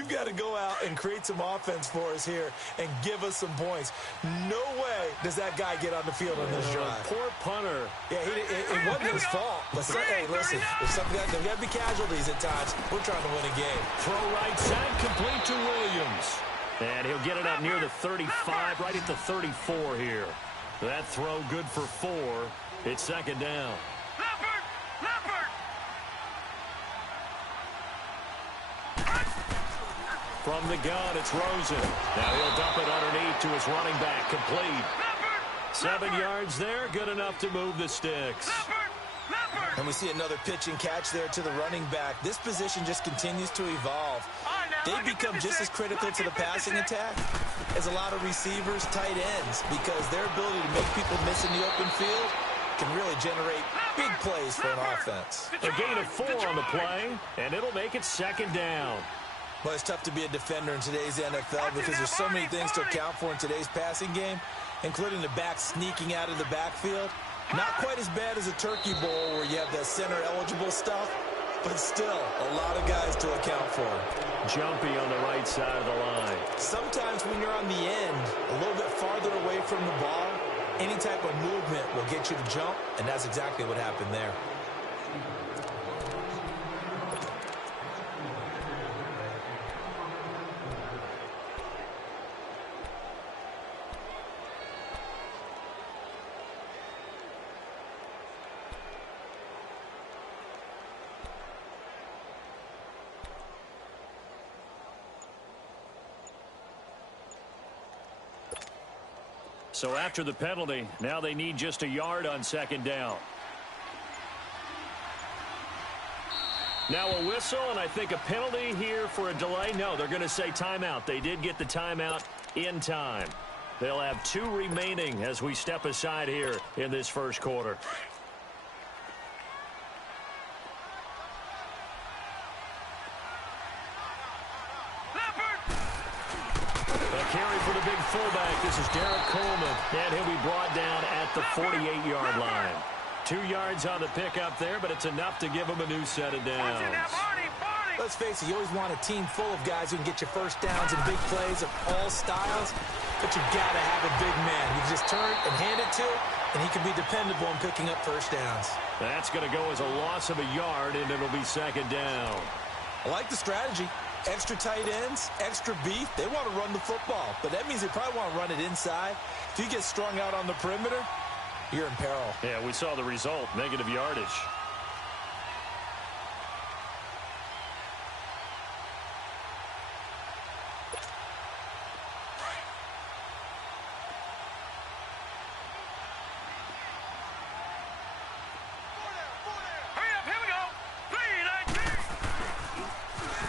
you've got to go out and create some offense for us here and give us some points. No way does that guy get on the field on this drive. Poor punter. Yeah, it wasn't his fault. But hey, listen, there's got to be casualties at times. We're trying to win a game. Throw right side, complete to Williams. And he'll get it up near the 35, right at the 34 here. That throw good for 4. It's second down. From the gun, it's Rosen. Now he'll dump it underneath to his running back. Complete. 7 yards there, good enough to move the sticks. And we see another pitch and catch there to the running back. This position just continues to evolve. They become just as critical to the passing attack as a lot of receivers, tight ends, because their ability to make people miss in the open field can really generate big plays for an offense. A gain of 4 on the play, and it'll make it second down. Well, it's tough to be a defender in today's NFL because there's so many things to account for in today's passing game, including the back sneaking out of the backfield. Not quite as bad as a turkey bowl where you have that center-eligible stuff, but still a lot of guys to account for. Jumpy on the right side of the line. Sometimes when you're on the end, a little bit farther away from the ball, any type of movement will get you to jump, and that's exactly what happened there. So after the penalty, now they need just a yard on second down. Now a whistle, and I think a penalty here for a delay. No, they're going to say timeout. They did get the timeout in time. They'll have 2 remaining as we step aside here in this first quarter. Fullback, this is Derek Coleman, and he'll be brought down at the 48-yard line. 2 yards on the pickup there, but it's enough to give him a new set of downs. Let's face it, you always want a team full of guys who can get you first downs and big plays of all styles, but you got to have a big man. You can just turn and hand it to, and he can be dependable in picking up first downs. That's going to go as a loss of a yard, and it'll be second down. I like the strategy. Extra tight ends, extra beef. They want to run the football, but that means they probably want to run it inside. If you get strung out on the perimeter, you're in peril. Yeah, we saw the result, negative yardage.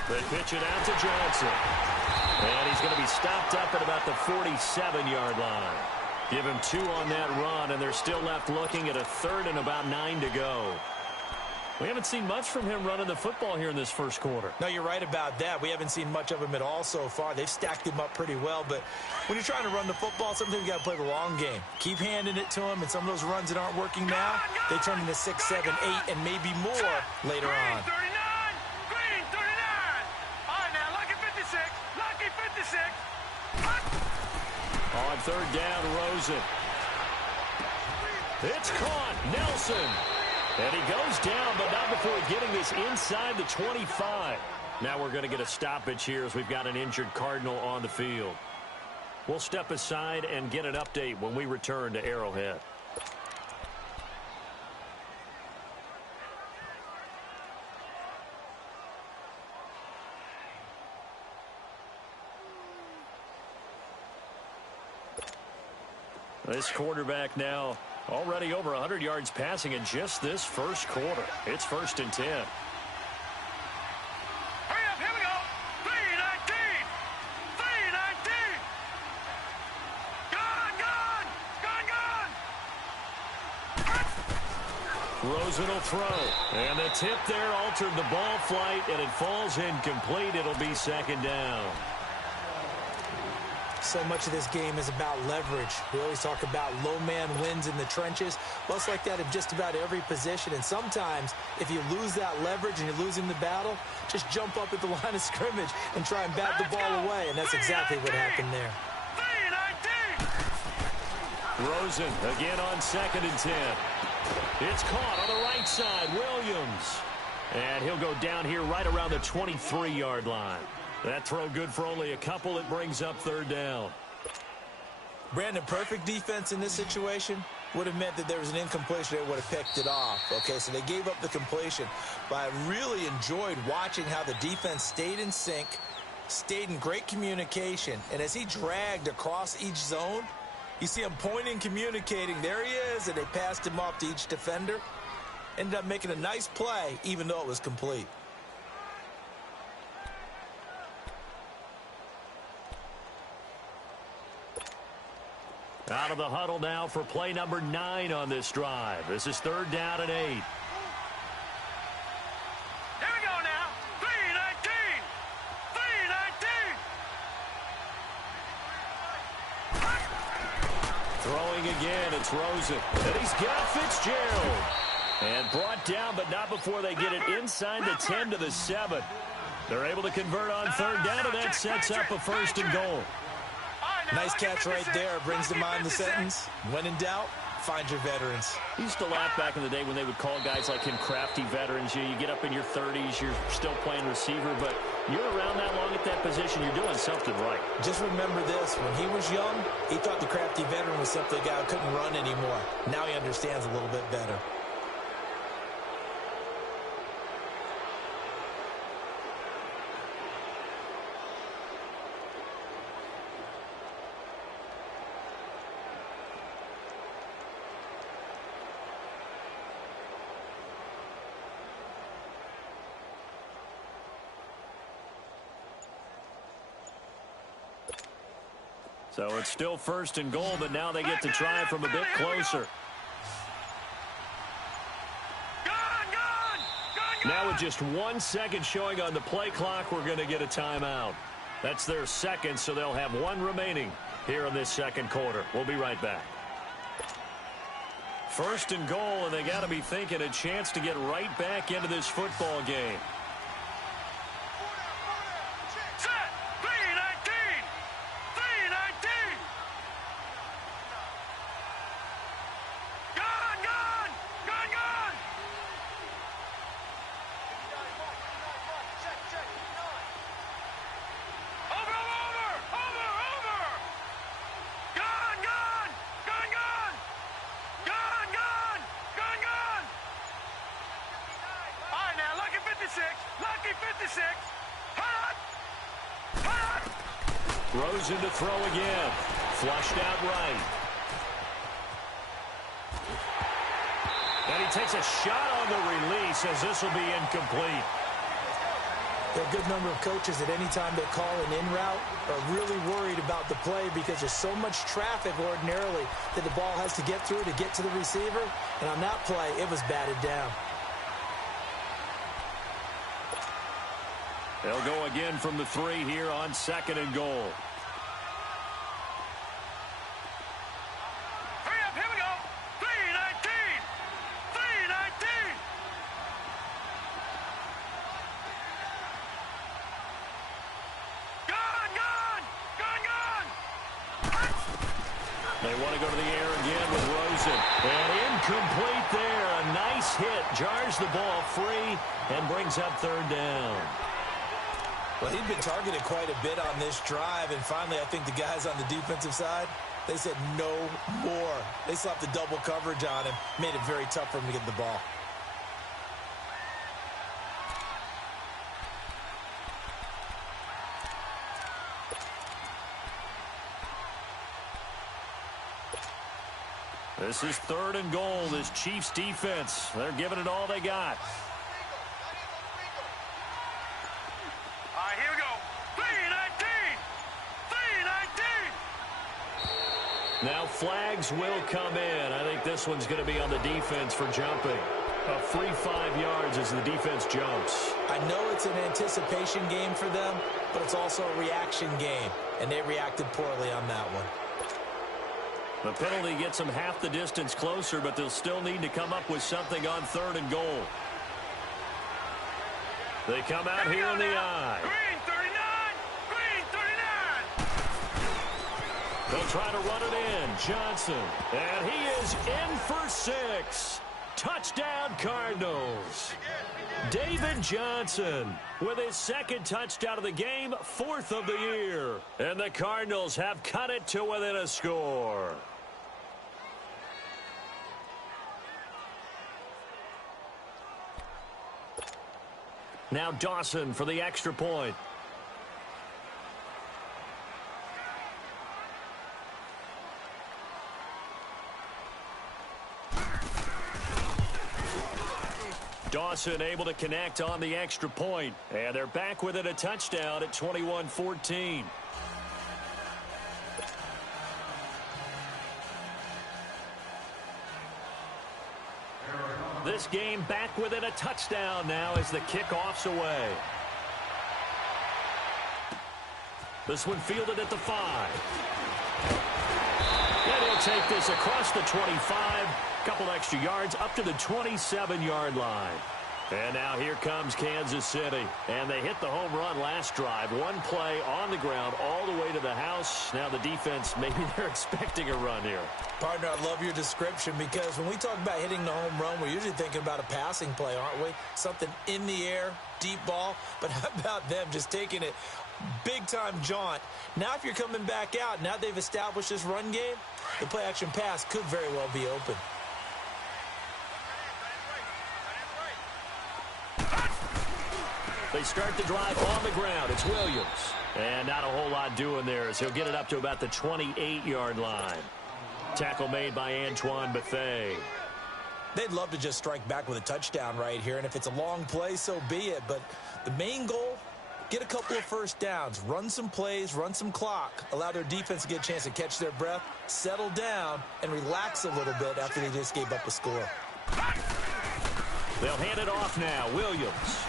They pitch it out to Johnson. And he's going to be stopped up at about the 47-yard line. Give him 2 on that run, and they're still left looking at a 3rd and about 9 to go. We haven't seen much from him running the football here in this first quarter. No, you're right about that. We haven't seen much of him at all so far. They've stacked him up pretty well, but when you're trying to run the football, sometimes you got to play the long game. Keep handing it to him, and some of those runs that aren't working now, they turn into 6, 7, 8, and maybe more later on. On 3rd down, Rosen. It's caught. Nelson. And he goes down, but not before getting this inside the 25. Now we're going to get a stoppage here as we've got an injured Cardinal on the field. We'll step aside and get an update when we return to Arrowhead. This quarterback now already over 100 yards passing in just this first quarter. It's 1st and 10. Hurry up, here we go. 3-19. 3-19. Gone. Rosen will throw. And the tip there altered the ball flight, and it falls incomplete. It'll be second down. So much of this game is about leverage. We always talk about low man wins in the trenches. Well, it's like that in just about every position. And sometimes, if you lose that leverage and you're losing the battle, just jump up at the line of scrimmage and try and bat the ball away. And that's exactly what happened there. Rosen again on 2nd and 10. It's caught on the right side. Williams. And he'll go down here right around the 23-yard line. That throw good for only a couple. It brings up 3rd down. Brandon, perfect defense in this situation would have meant that there was an incompletion. They would have picked it off. Okay, so they gave up the completion. But I really enjoyed watching how the defense stayed in sync, stayed in great communication. And as he dragged across each zone, you see him pointing, communicating. There he is, and they passed him off to each defender. Ended up making a nice play, even though it was complete. Out of the huddle now for play number 9 on this drive. This is 3rd down and 8. Here we go now. 3-19. 3-19. Throwing again, it's Rosen. And he's got Fitzgerald. And brought down, but not before they get it inside the 10 to the 7. They're able to convert on 3rd down, and that sets up a 1st and goal. Nice catch right there. Brings to mind the sentence, when in doubt, find your veterans. I used to laugh back in the day when they would call guys like him crafty veterans. You get up in your 30s, you're still playing receiver, but you're around that long at that position, you're doing something right. Just remember this, when he was young, he thought the crafty veteran was simply a guy who couldn't run anymore. Now he understands a little bit better. So it's still 1st and goal, but now they get to try from a bit closer. Now with just 1 second showing on the play clock, we're going to get a timeout. That's their 2nd, so they'll have 1 remaining here in this 2nd quarter. We'll be right back. 1st and goal, and they got to be thinking a chance to get right back into this football game. Rosen to throw again. Flushed out right. And he takes a shot on the release as this will be incomplete. There are a good number of coaches at any time they call an in route are really worried about the play because there's so much traffic ordinarily that the ball has to get through to get to the receiver. And on that play, it was batted down. They'll go again from the 3 here on 2nd and goal. Hurry up, here we go. 3-19. 3-19. Gone. They want to go to the air again with Rosen. And incomplete there. A nice hit. Jars the ball free and brings up 3rd down. Well, he'd been targeted quite a bit on this drive, and finally I think the guys on the defensive side, they said no more. They slapped the double coverage on him, made it very tough for him to get the ball. This is 3rd and goal. This Chiefs defense, they're giving it all they got. Here we go. 3-19. 3-19. Now flags will come in. I think this one's going to be on the defense for jumping. A free 5 yards as the defense jumps. I know it's an anticipation game for them, but it's also a reaction game, and they reacted poorly on that one. The penalty gets them half the distance closer, but they'll still need to come up with something on 3rd and goal. They come out here in the eye. Green 39! Green 39! They'll try to run it in. Johnson. And he is in for 6. Touchdown, Cardinals. David Johnson with his 2nd touchdown of the game, 4th of the year. And the Cardinals have cut it to within a score. Now Dawson for the extra point. Dawson able to connect on the extra point. And they're back within a touchdown at 21-14. This game back within a touchdown now as the kickoff's away. This one fielded at the 5. And he'll take this across the 25. Couple extra yards up to the 27-yard line. And now here comes Kansas City. And they hit the home run last drive. One play on the ground all the way to the house. Now the defense, maybe they're expecting a run here. Partner, I love your description because when we talk about hitting the home run, we're usually thinking about a passing play, aren't we? Something in the air, deep ball. But how about them just taking it big-time jaunt? Now if you're coming back out, now they've established this run game, the play-action pass could very well be open. They start the drive on the ground. It's Williams. And not a whole lot doing there as he'll get it up to about the 28-yard line. Tackle made by Antoine Bethea. They'd love to just strike back with a touchdown right here, and if it's a long play, so be it. But the main goal, get a couple of first downs, run some plays, run some clock, allow their defense to get a chance to catch their breath, settle down, and relax a little bit after they just gave up a score. They'll hand it off now. Williams.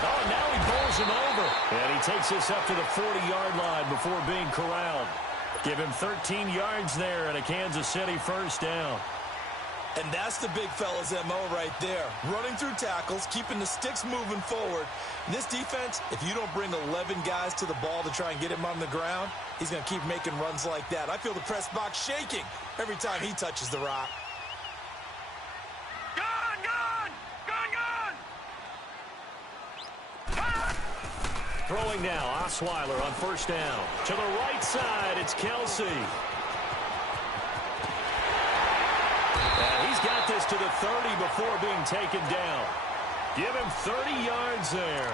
Oh, now he bowls him over. And he takes this up to the 40-yard line before being corralled. Give him 13 yards there and a Kansas City first down. And that's the big fella's MO right there. Running through tackles, keeping the sticks moving forward. And this defense, if you don't bring 11 guys to the ball to try and get him on the ground, he's going to keep making runs like that. I feel the press box shaking every time he touches the rock. Throwing now, Osweiler on first down. To the right side, it's Kelsey. And he's got this to the 30 before being taken down. Give him 30 yards there.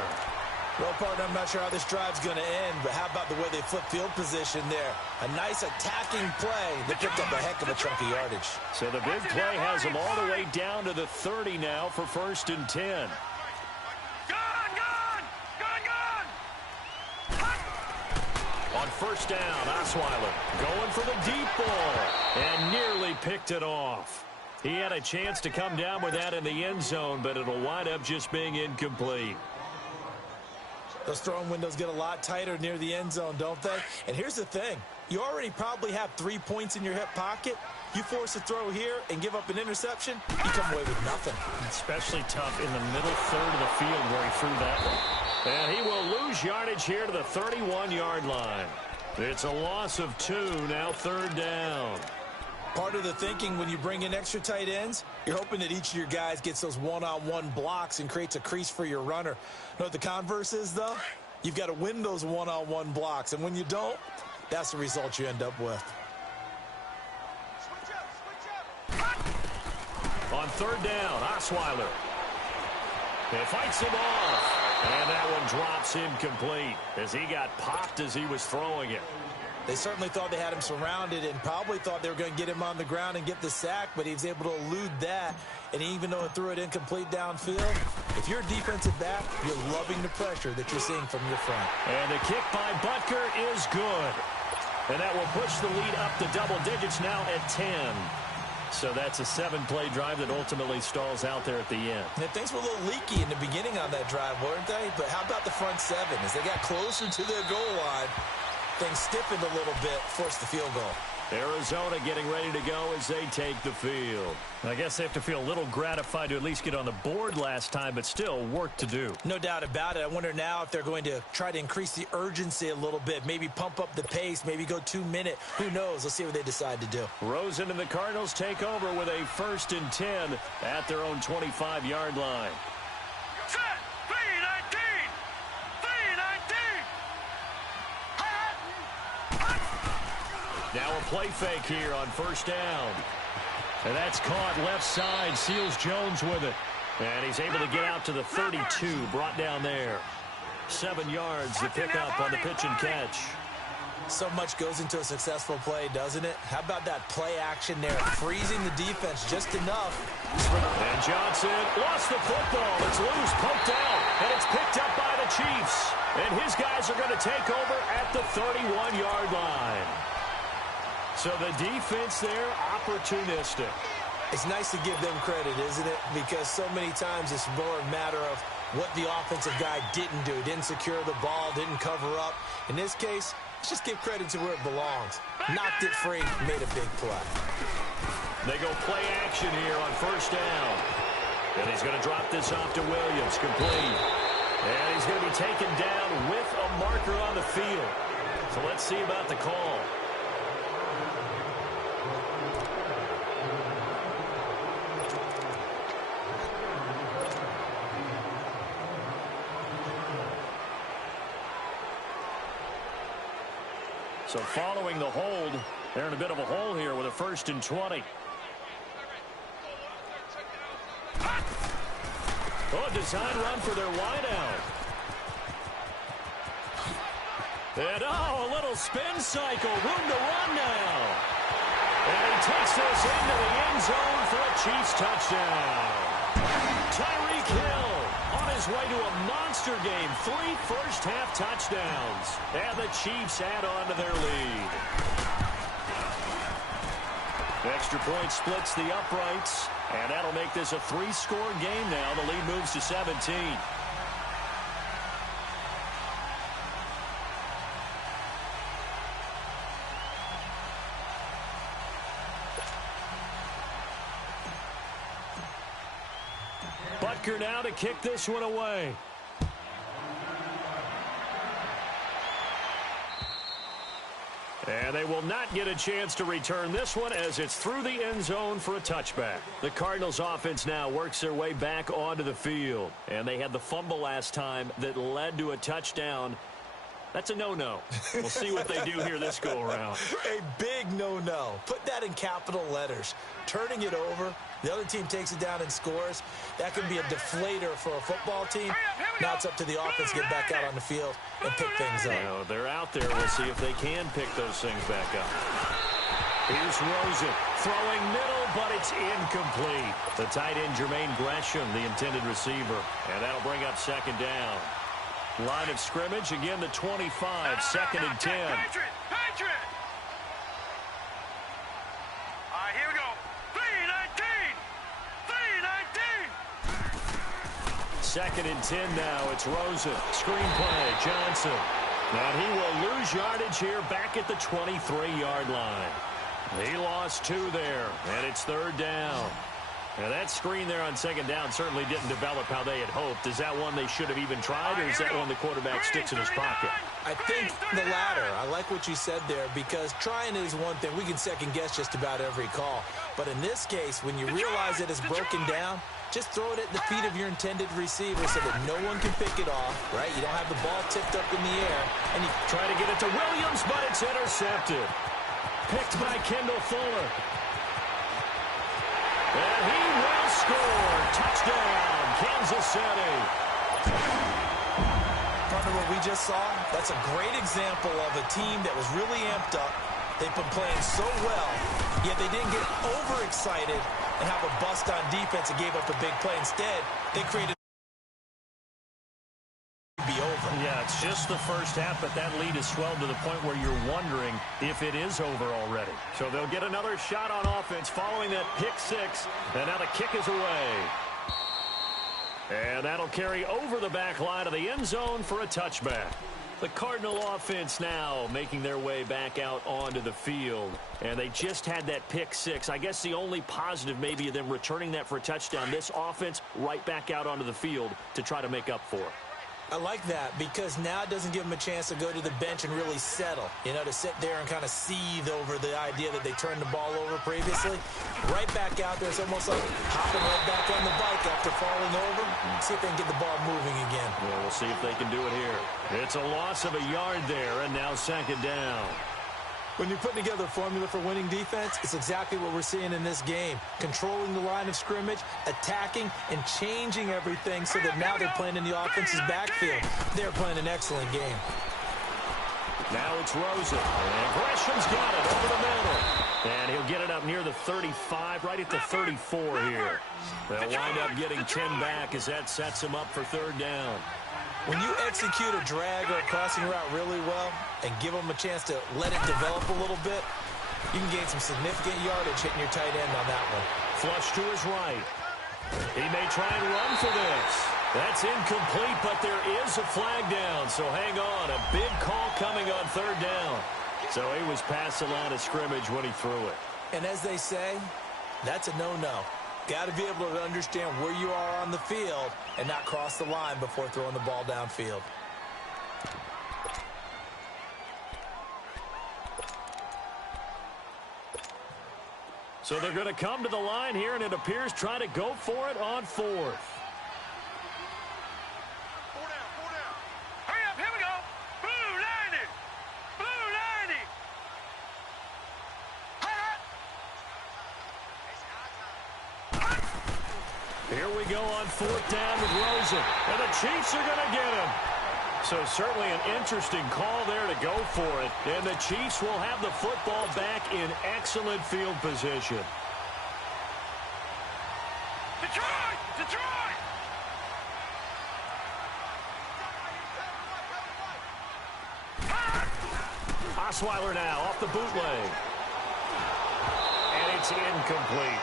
Well, partner, I'm not sure how this drive's going to end, but how about the way they flip field position there? A nice attacking play that picked up a heck of a chunk of yardage. So the big play has them all the way down to the 30 now for 1st and 10. On first down, Osweiler going for the deep ball and nearly picked it off. He had a chance to come down with that in the end zone, but it'll wind up just being incomplete. Those throwing windows get a lot tighter near the end zone, don't they? And here's the thing. You already probably have 3 points in your hip pocket. You force a throw here and give up an interception, you come away with nothing. Especially tough in the middle third of the field where he threw that one. And he will lose yardage here to the 31-yard line. It's a loss of 2, now 3rd down. Part of the thinking when you bring in extra tight ends, you're hoping that each of your guys gets those one-on-one blocks and creates a crease for your runner. You know what the converse is, though? You've got to win those one-on-one blocks, and when you don't, that's the result you end up with. On 3rd down, Osweiler. He fights him off. And that one drops incomplete as he got popped as he was throwing it. They certainly thought they had him surrounded and probably thought they were going to get him on the ground and get the sack, but he was able to elude that. And even though it threw it incomplete downfield, if you're a defensive back, you're loving the pressure that you're seeing from your front. And the kick by Butker is good. And that will push the lead up to double digits now at 10. So that's a 7-play drive that ultimately stalls out there at the end. And things were a little leaky in the beginning on that drive, weren't they? But how about the front 7? As they got closer to their goal line, things stiffened a little bit, forced the field goal. Arizona getting ready to go as they take the field. I guess they have to feel a little gratified to at least get on the board last time, but still work to do. No doubt about it. I wonder now if they're going to try to increase the urgency a little bit, maybe pump up the pace, maybe go 2-minute. Who knows? Let's see what they decide to do. Rosen and the Cardinals take over with a 1st and 10 at their own 25-yard line. Set. 3-19. 3-19. Now a play fake here on 1st down. And that's caught left side. Seals Jones with it. And he's able to get out to the 32, brought down there. 7 yards to pick up on the pitch and catch. So much goes into a successful play, doesn't it? How about that play action there, freezing the defense just enough. And Johnson lost the football. It's loose, poked out, and it's picked up by the Chiefs. And his guys are going to take over at the 31-yard line. So the defense there, opportunistic. It's nice to give them credit, isn't it? Because so many times it's more a matter of what the offensive guy didn't do. Didn't secure the ball, didn't cover up. In this case, let's just give credit to where it belongs. Knocked it free, made a big play. They go play action here on 1st down. And he's going to drop this off to Williams, complete. And he's going to be taken down with a marker on the field. So let's see about the call. So following the hold, they're in a bit of a hole here with a 1st and 20. Oh, design run for their wideout. And a little spin cycle, room to run now. And he takes this into the end zone for a Chiefs touchdown. Tyreek Hill on his way to a monster game. 3 first-half touchdowns. And the Chiefs add on to their lead. Extra point splits the uprights. And that'll make this a 3-score game now. The lead moves to 17. Butker now to kick this one away. And they will not get a chance to return this one as it's through the end zone for a touchback. The Cardinals offense now works their way back onto the field. And they had the fumble last time that led to a touchdown. That's a no-no. We'll see what they do here this go-around. A big no-no. Put that in capital letters. Turning it over, the other team takes it down and scores. That can be a deflator for a football team. Now it's up to the offense to get back out on the field and pick things up. You know, they're out there. We'll see if they can pick those things back up. Here's Rosen throwing middle, but it's incomplete. The tight end, Jermaine Gresham, the intended receiver. And that'll bring up 2nd down. Line of scrimmage, again the 25, 2nd and 10. Patriot! Patriot! All right, here we go. 3-19! 3-19! 2nd and 10 now. It's Rosen. Screen play. Johnson. And he will lose yardage here back at the 23-yard line. He lost 2 there, and it's 3rd down. Now that screen there on 2nd down certainly didn't develop how they had hoped. Is that one they should have even tried, or is that one the quarterback sticks in his pocket? I think the latter. I like what you said there, because trying is one thing. We can second-guess just about every call. But in this case, when you realize it is broken down, just throw it at the feet of your intended receiver so that no one can pick it off, right? You don't have the ball tipped up in the air. And you try to get it to Williams, but it's intercepted. Picked by Kendall Fuller. And he will score. Touchdown, Kansas City. Partner, what we just saw, that's a great example of a team that was really amped up. They've been playing so well, yet they didn't get overexcited and have a bust on defense and gave up a big play. Instead, they created be over. Yeah, it It's just the first half, but that lead has swelled to the point where you're wondering if it is over already. So they'll get another shot on offense following that pick six. And now the kick is away. And that'll carry over the back line of the end zone for a touchback. The Cardinal offense now making their way back out onto the field. And they just had that pick six. I guess the only positive maybe of them returning that for a touchdown. This offense right back out onto the field to try to make up for it. I like that because now it doesn't give them a chance to go to the bench and really settle, to sit there and kind of seethe over the idea that they turned the ball over previously. Right back out there, it's almost like hopping right back on the bike after falling over. See if they can get the ball moving again. Yeah, we'll see if they can do it here. It's a loss of a yard there, and now second down. When you're putting together a formula for winning defense, it's exactly what we're seeing in this game. Controlling the line of scrimmage, attacking, and changing everything so that now they're playing in the offense's backfield. They're playing an excellent game. Now it's Rosen. And Gresham's got it over the middle. And he'll get it up near the 35, right at the 34 here. They'll wind up getting 10 back as that sets him up for third down. When you execute a drag or a crossing route really well and give them a chance to let it develop a little bit, you can gain some significant yardage hitting your tight end on that one. Flush to his right. He may try and run for this. That's incomplete, but there is a flag down, so hang on. A big call coming on third down. So he was past the line of scrimmage when he threw it. And as they say, that's a no-no. Got to be able to understand where you are on the field and not cross the line before throwing the ball downfield. So they're going to come to the line here, and it appears try to go for it on fourth. 4 down, 4 down. Hurry up, here we go. Blue 90. Blue 90. Here we go on fourth down with Rosen. And the Chiefs are going to get him. So certainly an interesting call there to go for it. And the Chiefs will have the football back in excellent field position. Detroit! Detroit! Osweiler now off the bootleg. And it's incomplete.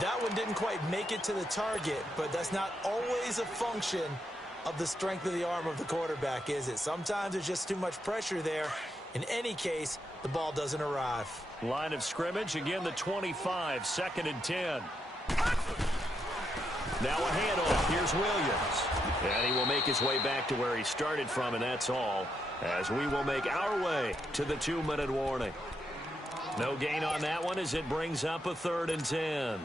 That one didn't quite make it to the target, but that's not always a function of the strength of the arm of the quarterback, is it? Sometimes there's just too much pressure there. In any case, the ball doesn't arrive. Line of scrimmage, again the 25, 2nd and 10. Now a handoff. Here's Williams. And he will make his way back to where he started from, and that's all, as we will make our way to the 2-minute warning. No gain on that one as it brings up a 3rd and 10.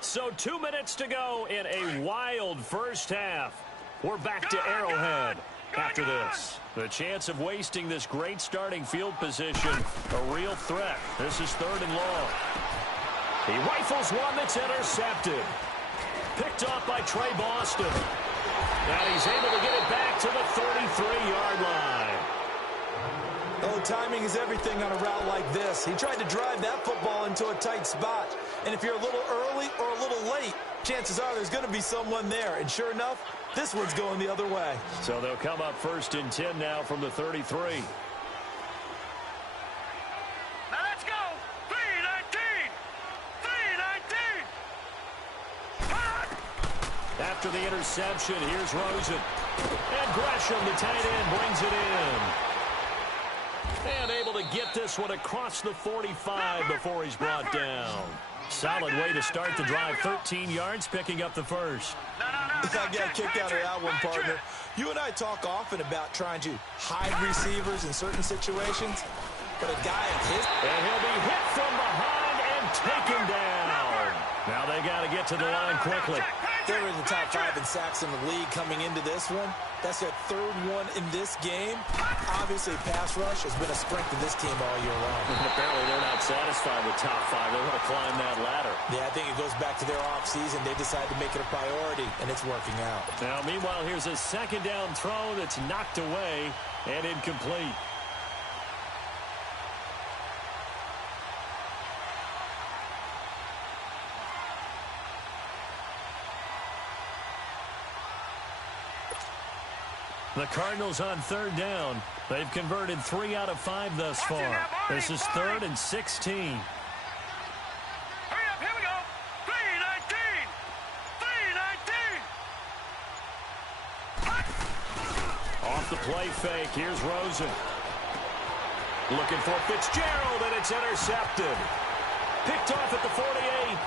So 2 minutes to go in a wild first half. We're back to Arrowhead after this. The chance of wasting this great starting field position, a real threat. This is 3rd and long. He rifles one that's intercepted. Picked off by Trey Boston. And he's able to get it back to the 33-yard line. Oh, timing is everything on a route like this. He tried to drive that football into a tight spot. And if you're a little early or a little late, chances are there's going to be someone there. And sure enough, this one's going the other way. So they'll come up 1st and 10 now from the 33. Now let's go. 3-19. 3-19. After the interception, here's Rosen. And Gresham, the tight end, brings it in. And able to get this one across the 45 before he's brought down. Solid way to start the drive. 13 yards, picking up the first. I got kicked out of that one, partner. You and I talk often about trying to hide receivers in certain situations, but a guy of his... And he'll be hit from behind and taken down. Now they got to get to the line quickly. They were in the top 5 in sacks in the league coming into this one. That's their 3rd one in this game. Obviously, pass rush has been a strength of this team all year long. And apparently, they're not satisfied with top 5. They want to climb that ladder. Yeah, I think it goes back to their offseason. They decided to make it a priority, and it's working out. Now, meanwhile, here's a 2nd down throw that's knocked away and incomplete. The Cardinals on third down. They've converted 3 out of 5 thus far. This is 3rd and 16. Hurry up, here we go. 3-19. 3-19. Off the play fake, here's Rosen. Looking for Fitzgerald, and it's intercepted. Picked off at the 48.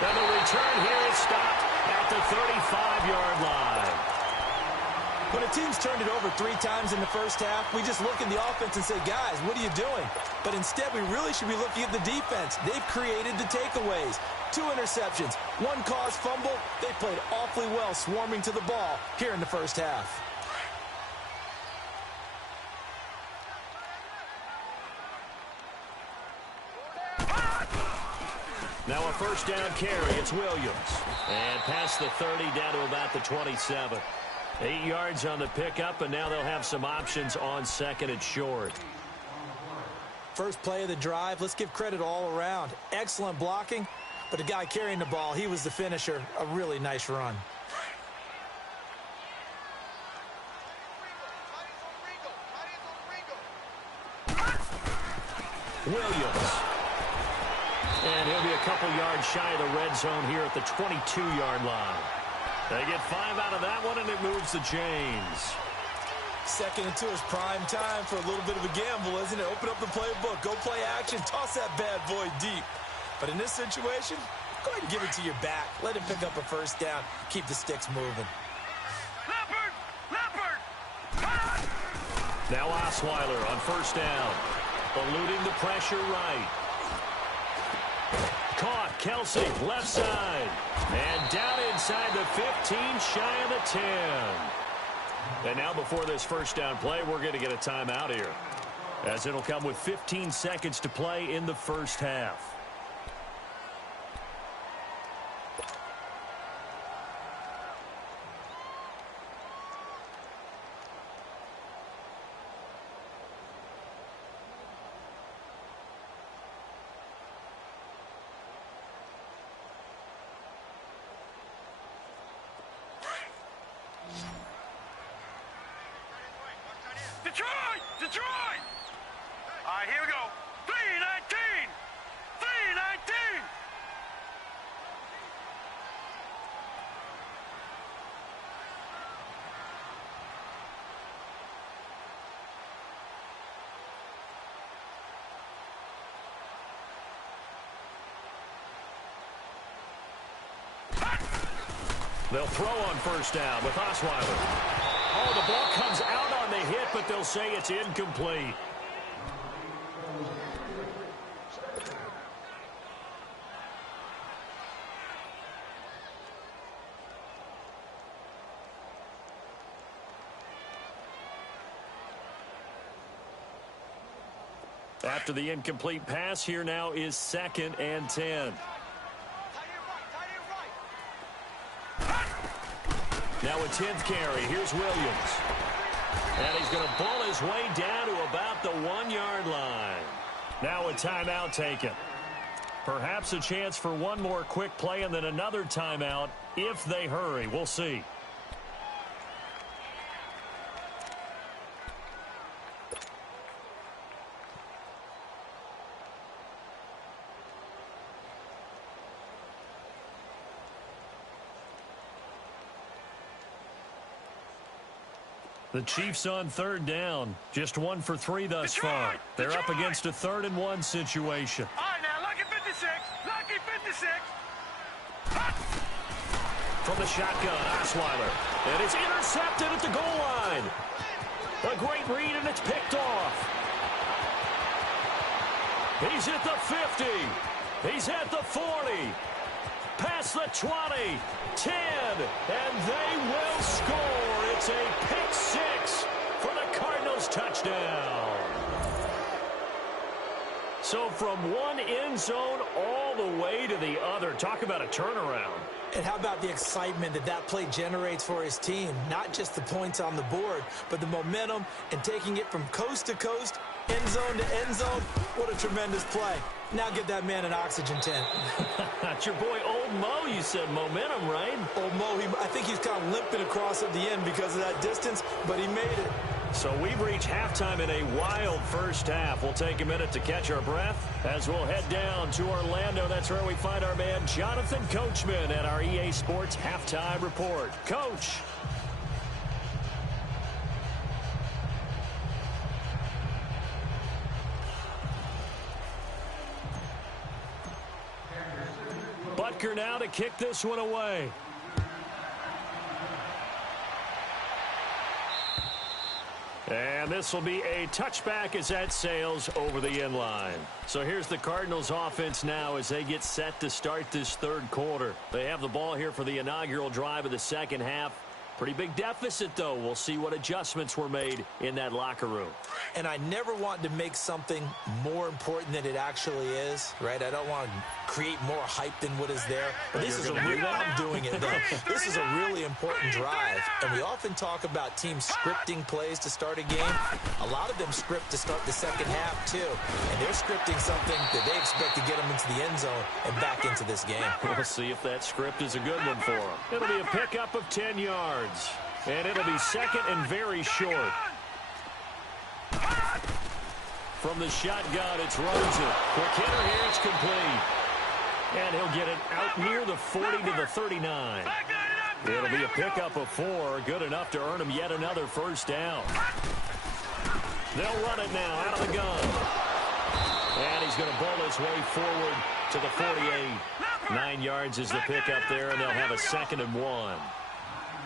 And the return here is stopped at the 35-yard line. When a team's turned it over 3 times in the first half, we just look at the offense and say, guys, what are you doing? But instead, we really should be looking at the defense. They've created the takeaways. 2 interceptions, 1 caused fumble. They played awfully well swarming to the ball here in the first half. Now a first down carry. It's Williams. And past the 30 down to about the 27. 8 yards on the pickup, and now they'll have some options on second and short. First play of the drive, let's give credit all around. Excellent blocking, but the guy carrying the ball, he was the finisher. A really nice run. Williams. And he'll be a couple yards shy of the red zone here at the 22-yard line. They get 5 out of that one, and it moves the chains. Second and 2 is prime time for a little bit of a gamble, isn't it? Open up the playbook, go play action, toss that bad boy deep. But in this situation, go ahead and give it to your back. Let him pick up a first down, keep the sticks moving. Leopard! Leopard! Now Osweiler on first down. Eluding the pressure right. Caught, Kelsey, left side. And down inside the 15, shy of the 10. And now before this first down play, we're going to get a timeout here, as it'll come with 15 seconds to play in the first half. Detroit! Detroit! All right, here we go. 3-19! 3-19! They'll throw on first down with Osweiler. Oh, the ball comes out on the hit, but they'll say it's incomplete. After the incomplete pass, here now is 2nd and 10. Now a 10th carry. Here's Williams. And he's going to ball his way down to about the 1-yard line. Now a timeout taken. Perhaps a chance for one more quick play and then another timeout if they hurry. We'll see. The Chiefs on third down. Just 1 for 3 thus far. They're up against a 3rd and 1 situation. All right, now, lucky 56. Lucky 56. From the shotgun, Osweiler. And it's intercepted at the goal line. A great read, and it's picked off. He's at the 50. He's at the 40. Past the 20. 10. And they will score. It's a pick 6 for the Cardinals touchdown. So from one end zone all the way to the other. Talk about a turnaround. And how about the excitement that that play generates for his team? Not just the points on the board, but the momentum and taking it from coast to coast, end zone to end zone. What a tremendous play. Now get that man an oxygen tent. That's your boy Old Mo, you said. Momentum, right? Old Mo, I think he's kind of limping across at the end because of that distance, but he made it. So we've reached halftime in a wild first half. We'll take a minute to catch our breath as we'll head down to Orlando. That's where we find our man Jonathan Coachman at our EA Sports Halftime Report. Coach. Butker now to kick this one away. And this will be a touchback as that sails over the end line. So here's the Cardinals offense now as they get set to start this third quarter. They have the ball here for the inaugural drive of the second half. Pretty big deficit, though. We'll see what adjustments were made in that locker room. And I never want to make something more important than it actually is, right? I don't want to create more hype than what is there. But this is I'm doing it, though. This is a really important drive. And we often talk about teams scripting plays to start a game. A lot of them script to start the second half, too. And they're scripting something that they expect to get them into the end zone and back into this game. We'll see if that script is a good one for them. It'll be a pickup of 10 yards. And it'll be second and very short. From the shotgun, it's Rosen. Quick hitter here, it's complete. And he'll get it out near the 40 to the 39. It'll be a pickup of 4, good enough to earn him yet another first down. They'll run it now out of the gun. And he's going to bowl his way forward to the 48. 9 yards is the pickup there, and they'll have a 2nd and 1.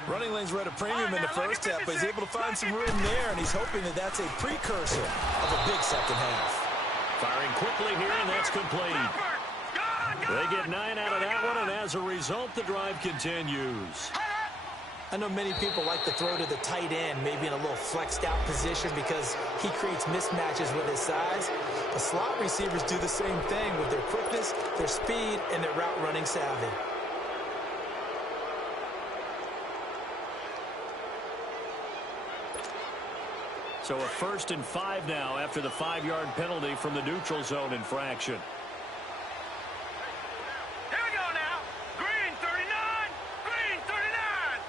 Running lanes were at a premium in the first half, but he's able to find some room there, and he's hoping that that's a precursor of a big second half. Firing quickly here, and that's complete. They get 9 out of that one, and as a result, the drive continues. I know many people like to throw to the tight end, maybe in a little flexed out position because he creates mismatches with his size. But slot receivers do the same thing with their quickness, their speed, and their route running savvy. So a 1st and 5 now after the 5-yard penalty from the neutral zone infraction. Here we go now. Green 39. Green 39.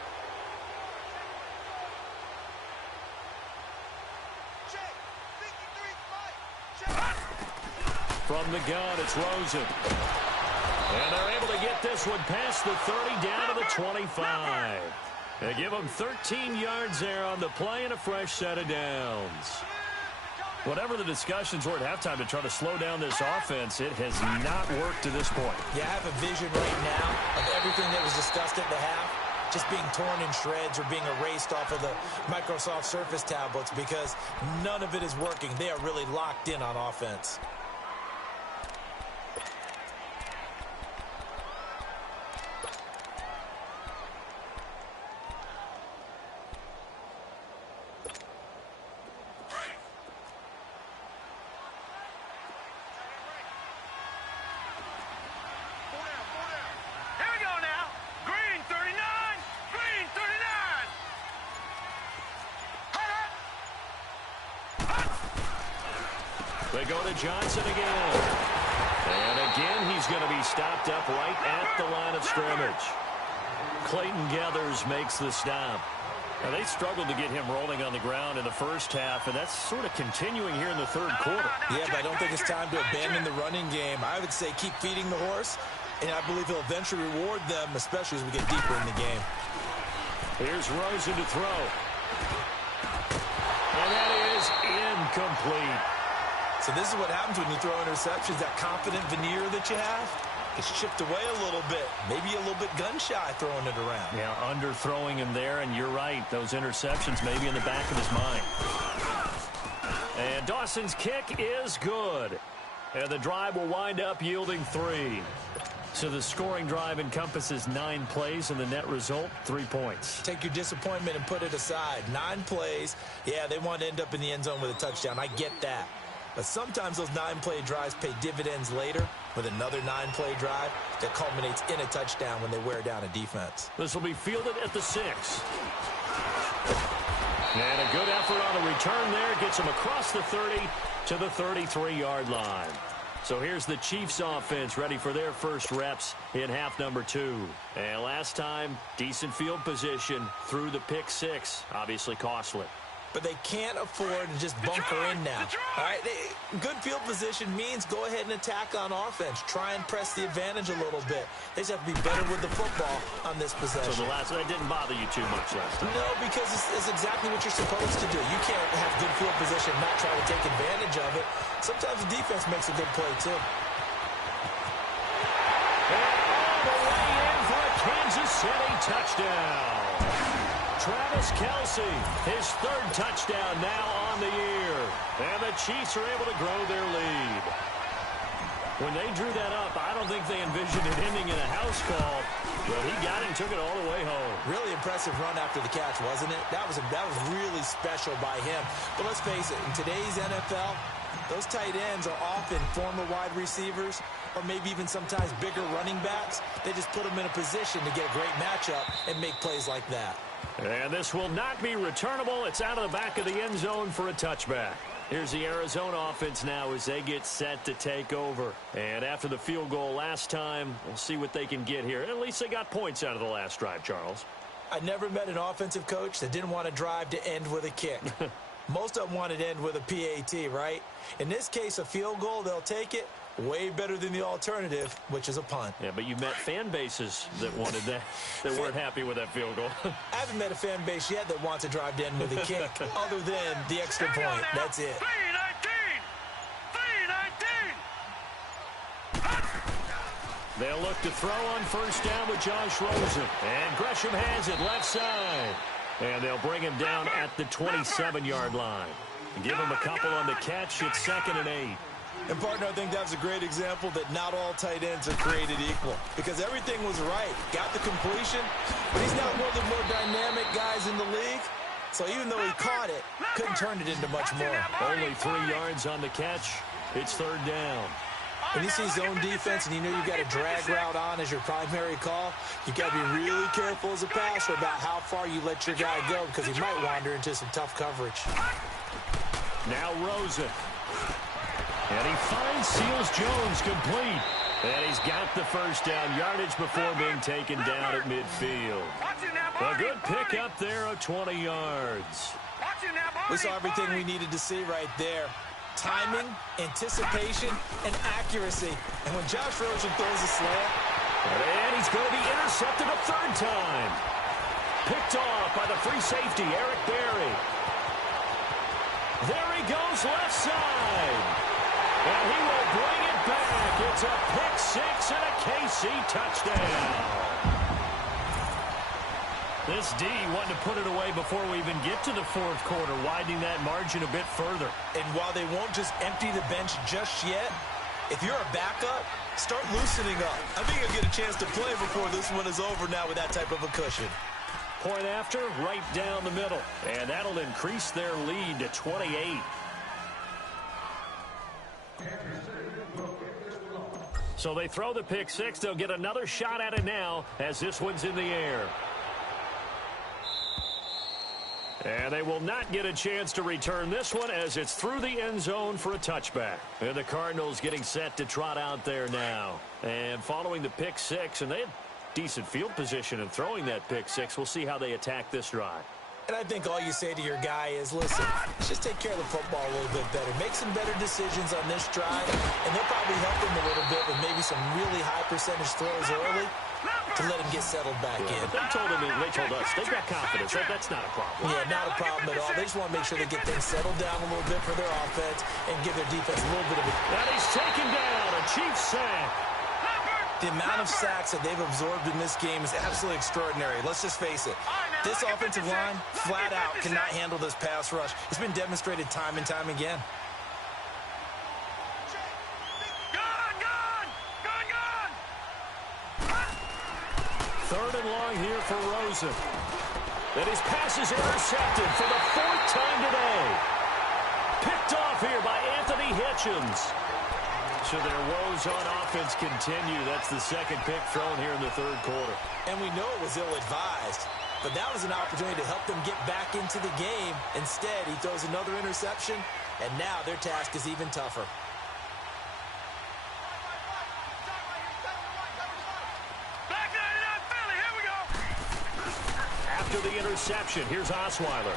Check. 53 fight. Check. From the gun, it's Rosen. And they're able to get this one past the 30 down to the 25. They give them 13 yards there on the play and a fresh set of downs. Whatever the discussions were at halftime to try to slow down this offense, it has not worked to this point. Yeah, I have a vision right now of everything that was discussed at the half just being torn in shreds or being erased off of the Microsoft Surface tablets because none of it is working. They are really locked in on offense. They go to Johnson again. And again, he's going to be stopped up right at the line of scrimmage. Clayton Gathers makes the stop. Now, they struggled to get him rolling on the ground in the first half, and that's sort of continuing here in the third quarter. Yeah, but I don't think it's time to abandon the running game. I would say keep feeding the horse, and I believe he'll eventually reward them, especially as we get deeper in the game. Here's Rosen to throw. And that is incomplete. So this is what happens when you throw interceptions, that confident veneer that you have. It's chipped away a little bit, maybe a little bit gun-shy throwing it around. Yeah, underthrowing him there, and you're right. Those interceptions may be in the back of his mind. And Dawson's kick is good. And the drive will wind up yielding 3. So the scoring drive encompasses 9 plays, and the net result, 3 points. Take your disappointment and put it aside. 9 plays. Yeah, they want to end up in the end zone with a touchdown. I get that. But sometimes those 9-play drives pay dividends later. with another 9-play drive that culminates in a touchdown when they wear down a defense. This will be fielded at the 6. And a good effort on the return there. Gets him across the 30 to the 33-yard line. So here's the Chiefs offense ready for their first reps in half number 2. And last time, decent field position through the pick 6. Obviously costly. But they can't afford to just bunker in now. All right, good field position means go ahead and attack on offense. Try and press the advantage a little bit. They just have to be better with the football on this possession. So that didn't bother you too much last time? No, because it's exactly what you're supposed to do. You can't have good field position and not try to take advantage of it. Sometimes the defense makes a good play, too. And all the way in for a Kansas City touchdown. Travis Kelce, his 3rd touchdown now on the year. And the Chiefs are able to grow their lead. When they drew that up, I don't think they envisioned it ending in a house call. But he got it and took it all the way home. Really impressive run after the catch, wasn't it? That was really special by him. But let's face it, in today's NFL, those tight ends are often former wide receivers or maybe even sometimes bigger running backs. They just put them in a position to get a great matchup and make plays like that. And this will not be returnable. It's out of the back of the end zone for a touchback. Here's the Arizona offense now as they get set to take over. And after the field goal last time, we'll see what they can get here. At least they got points out of the last drive, Charles. I never met an offensive coach that didn't want to drive to end with a kick. Most of them wanted to end with a PAT, right? In this case, a field goal, they'll take it. Way better than the alternative, which is a punt. Yeah, but you met fan bases that wanted that, that weren't happy with that field goal. I haven't met a fan base yet that wants to drive to end with a kick other than the extra point. That's it. 3-19. They'll look to throw on first down with Josh Rosen. And Gresham has it left side. And they'll bring him down at the 27-yard line. Give him a couple on the catch. It's 2nd and 8. And, partner, I think that's a great example that not all tight ends are created equal because everything was right. Got the completion, but he's not one of the more dynamic guys in the league. So even though he caught it, couldn't turn it into much more. Only 3 yards on the catch. It's 3rd down. When you see zone defense and you know you've got a drag route on as your primary call, you've got to be really careful as a passer about how far you let your guy go because he might wander into some tough coverage. Now Rosen. And he finds Seals-Jones complete. And he's got the first down yardage before being taken down at midfield. A good pickup there of 20 yards. We saw everything we needed to see right there. Timing, anticipation, and accuracy. And when Josh Rosen throws a slant, and he's going to be intercepted a 3rd time. Picked off by the free safety, Eric Berry. There he goes left side. And he will bring it back. It's a pick 6 and a KC touchdown. This D wanting to put it away before we even get to the 4th quarter, widening that margin a bit further. And while they won't just empty the bench just yet, if you're a backup, start loosening up. I think you'll get a chance to play before this one is over now with that type of a cushion. Point after, right down the middle. And that'll increase their lead to 28. So they throw the pick 6. They'll get another shot at it now as this one's in the air. And they will not get a chance to return this one as it's through the end zone for a touchback. And the Cardinals getting set to trot out there now. And following the pick 6, and they had decent field position in throwing that pick 6. We'll see how they attack this drive. And I think all you say to your guy is, listen, let's just take care of the football a little bit better. Make some better decisions on this drive, and they'll probably help him a little bit with maybe some really high percentage throws early to let him get settled back in. They told us they've got confidence. That's not a problem. Yeah, not a problem at all. They just want to make sure they get things settled down a little bit for their offense and give their defense a little bit of a... And he's taken down, a Chiefs sack. The amount of sacks that they've absorbed in this game is absolutely extraordinary. Let's just face it. This offensive line, flat out, cannot handle this pass rush. It's been demonstrated time and time again. Third and long here for Rosen. And his pass is intercepted for the 4th time today. Picked off here by Anthony Hitchens. So their woes on offense continue. That's the second pick thrown here in the third quarter. And we know it was ill-advised, but that was an opportunity to help them get back into the game. Instead, he throws another interception, and now their task is even tougher. After the interception, here's Osweiler.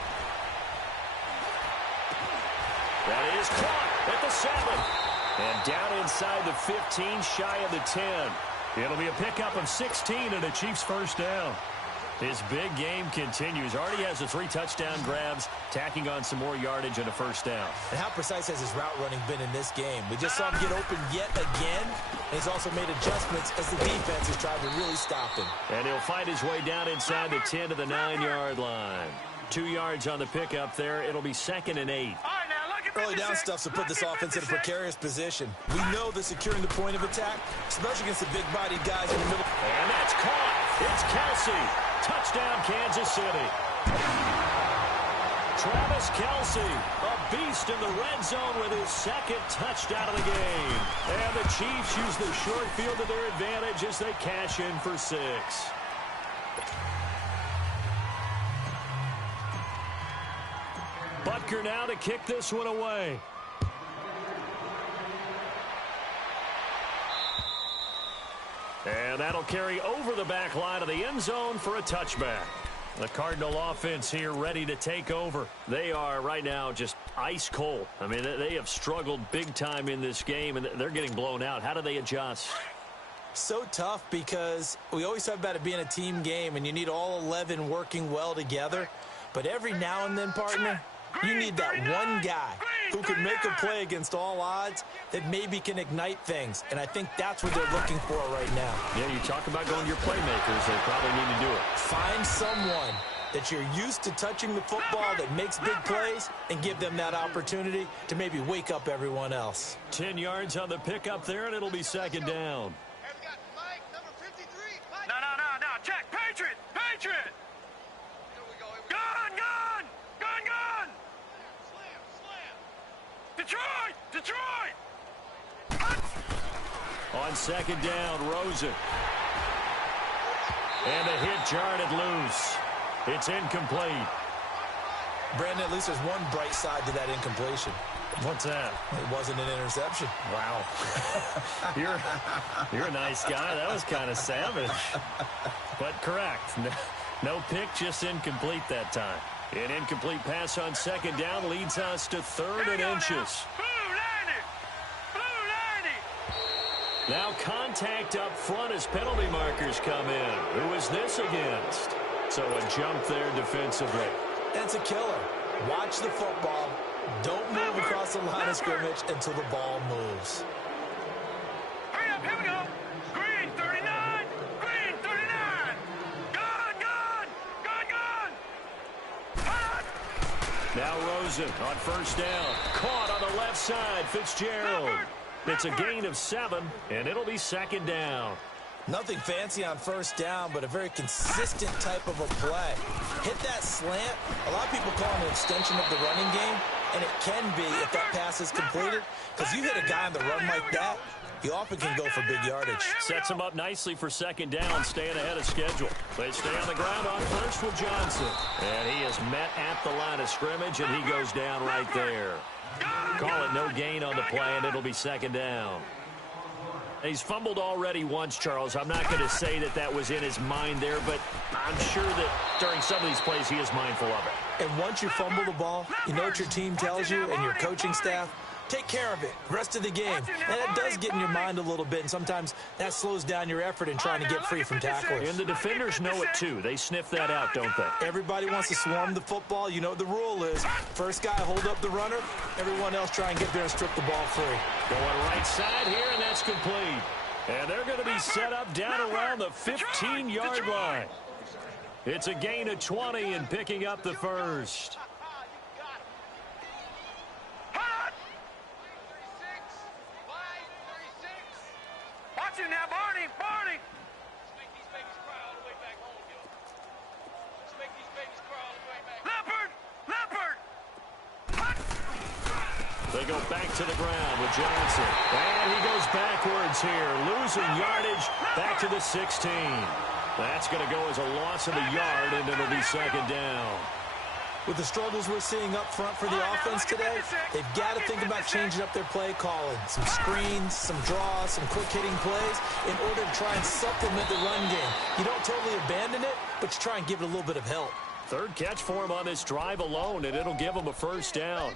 That is caught at the 7. And down inside the 15, shy of the 10. It'll be a pickup of 16 and a Chiefs first down. His big game continues. Already has the 3 touchdown grabs, tacking on some more yardage and a first down. And how precise has his route running been in this game? We just saw him get open yet again. And he's also made adjustments as the defense has tried to really stop him. And he'll find his way down inside the 10 to the 9-yard line. 2 yards on the pickup there. It'll be 2nd and 8. Early down stuffs will put this offense in a precarious position. We know they're securing the point of attack, especially against the big-bodied guys in the middle. And that's caught. It's Kelsey. Touchdown, Kansas City. Travis Kelsey, a beast in the red zone with his 2nd touchdown of the game. And the Chiefs use the short field to their advantage as they cash in for 6. Butker now to kick this one away. And that'll carry over the back line of the end zone for a touchback. The Cardinal offense here ready to take over. They are right now just ice cold. I mean, they have struggled big time in this game, and they're getting blown out. How do they adjust? So tough because we always talk about it being a team game, and you need all 11 working well together. But every now and then, partner, you need that one guy who can make a play against all odds that maybe can ignite things. And I think that's what they're looking for right now. Yeah, you talk about going to your playmakers. They probably need to do it. Find someone that you're used to touching the football that makes big plays and give them that opportunity to maybe wake up everyone else. 10 yards on the pickup there, and it'll be 2nd down. No, Jack, Patriot! Gun! Detroit! On 2nd down, Rosen. And a hit jarred loose. It's incomplete. Brandon, at least there's one bright side to that incompletion. What's that? It wasn't an interception. Wow. You're a nice guy. That was kind of savage. But correct. No pick, just incomplete that time. An incomplete pass on 2nd down leads us to 3rd and inches. Now contact up front as penalty markers come in. Who is this against? So a jump there defensively. That's a killer. Watch the football. Don't move across the line of scrimmage until the ball moves. Hurry up, here we go. Green 39. Gun. Now Rosen on 1st down. Caught on the left side, Fitzgerald. It's a gain of 7, and it'll be 2nd down. Nothing fancy on 1st down, but a very consistent type of a play. Hit that slant. A lot of people call it an extension of the running game, and it can be if that pass is completed, because you hit a guy on the run like that, you often can go for big yardage. Sets him up nicely for 2nd down, staying ahead of schedule. They stay on the ground on 1st with Johnson. And he is met at the line of scrimmage, and he goes down right there. Call it no gain on the play, and it'll be 2nd down. He's fumbled already once, Charles. I'm not going to say that was in his mind there, but I'm sure that during some of these plays he is mindful of it. And once you fumble the ball, you know what your team tells you and your coaching staff? Take care of it. Rest of the game. And it does get in your mind a little bit, and sometimes that slows down your effort in trying to get free from tacklers. And the defenders know it, too. They sniff that out, don't they? Everybody wants to swarm the football. You know what the rule is. First guy, hold up the runner. Everyone else try and get there and strip the ball free. Going right side here, and that's complete. And they're going to be set up down around the 15-yard line. It's a gain of 20 and picking up the first. Watch it now, Barney! Let's make these babies cry all the way back home, yo. Let's make these babies cry all the way back home. Leopard! They go back to the ground with Johnson. And he goes backwards here, losing yardage back to the 16. That's going to go as a loss of a yard, and it'll be second down. With the struggles we're seeing up front for the offense today, they've got to think about changing up their play calling. Some screens, some draws, some quick-hitting plays in order to try and supplement the run game. You don't totally abandon it, but you try and give it a little bit of help. Third catch for him on this drive alone, and it'll give him a first down.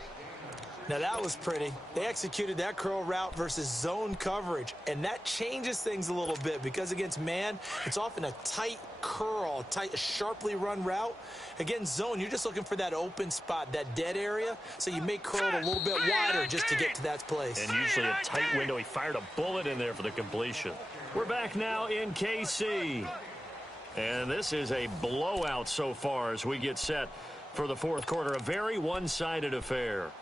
Now, that was pretty. They executed that curl route versus zone coverage, and that changes things a little bit because against man, it's often a tight curl, tight, sharply run route. Against zone, you're just looking for that open spot, that dead area, so you may curl it a little bit wider just to get to that place. And usually a tight window. He fired a bullet in there for the completion. We're back now in KC. And this is a blowout so far as we get set for the fourth quarter. A very one-sided affair.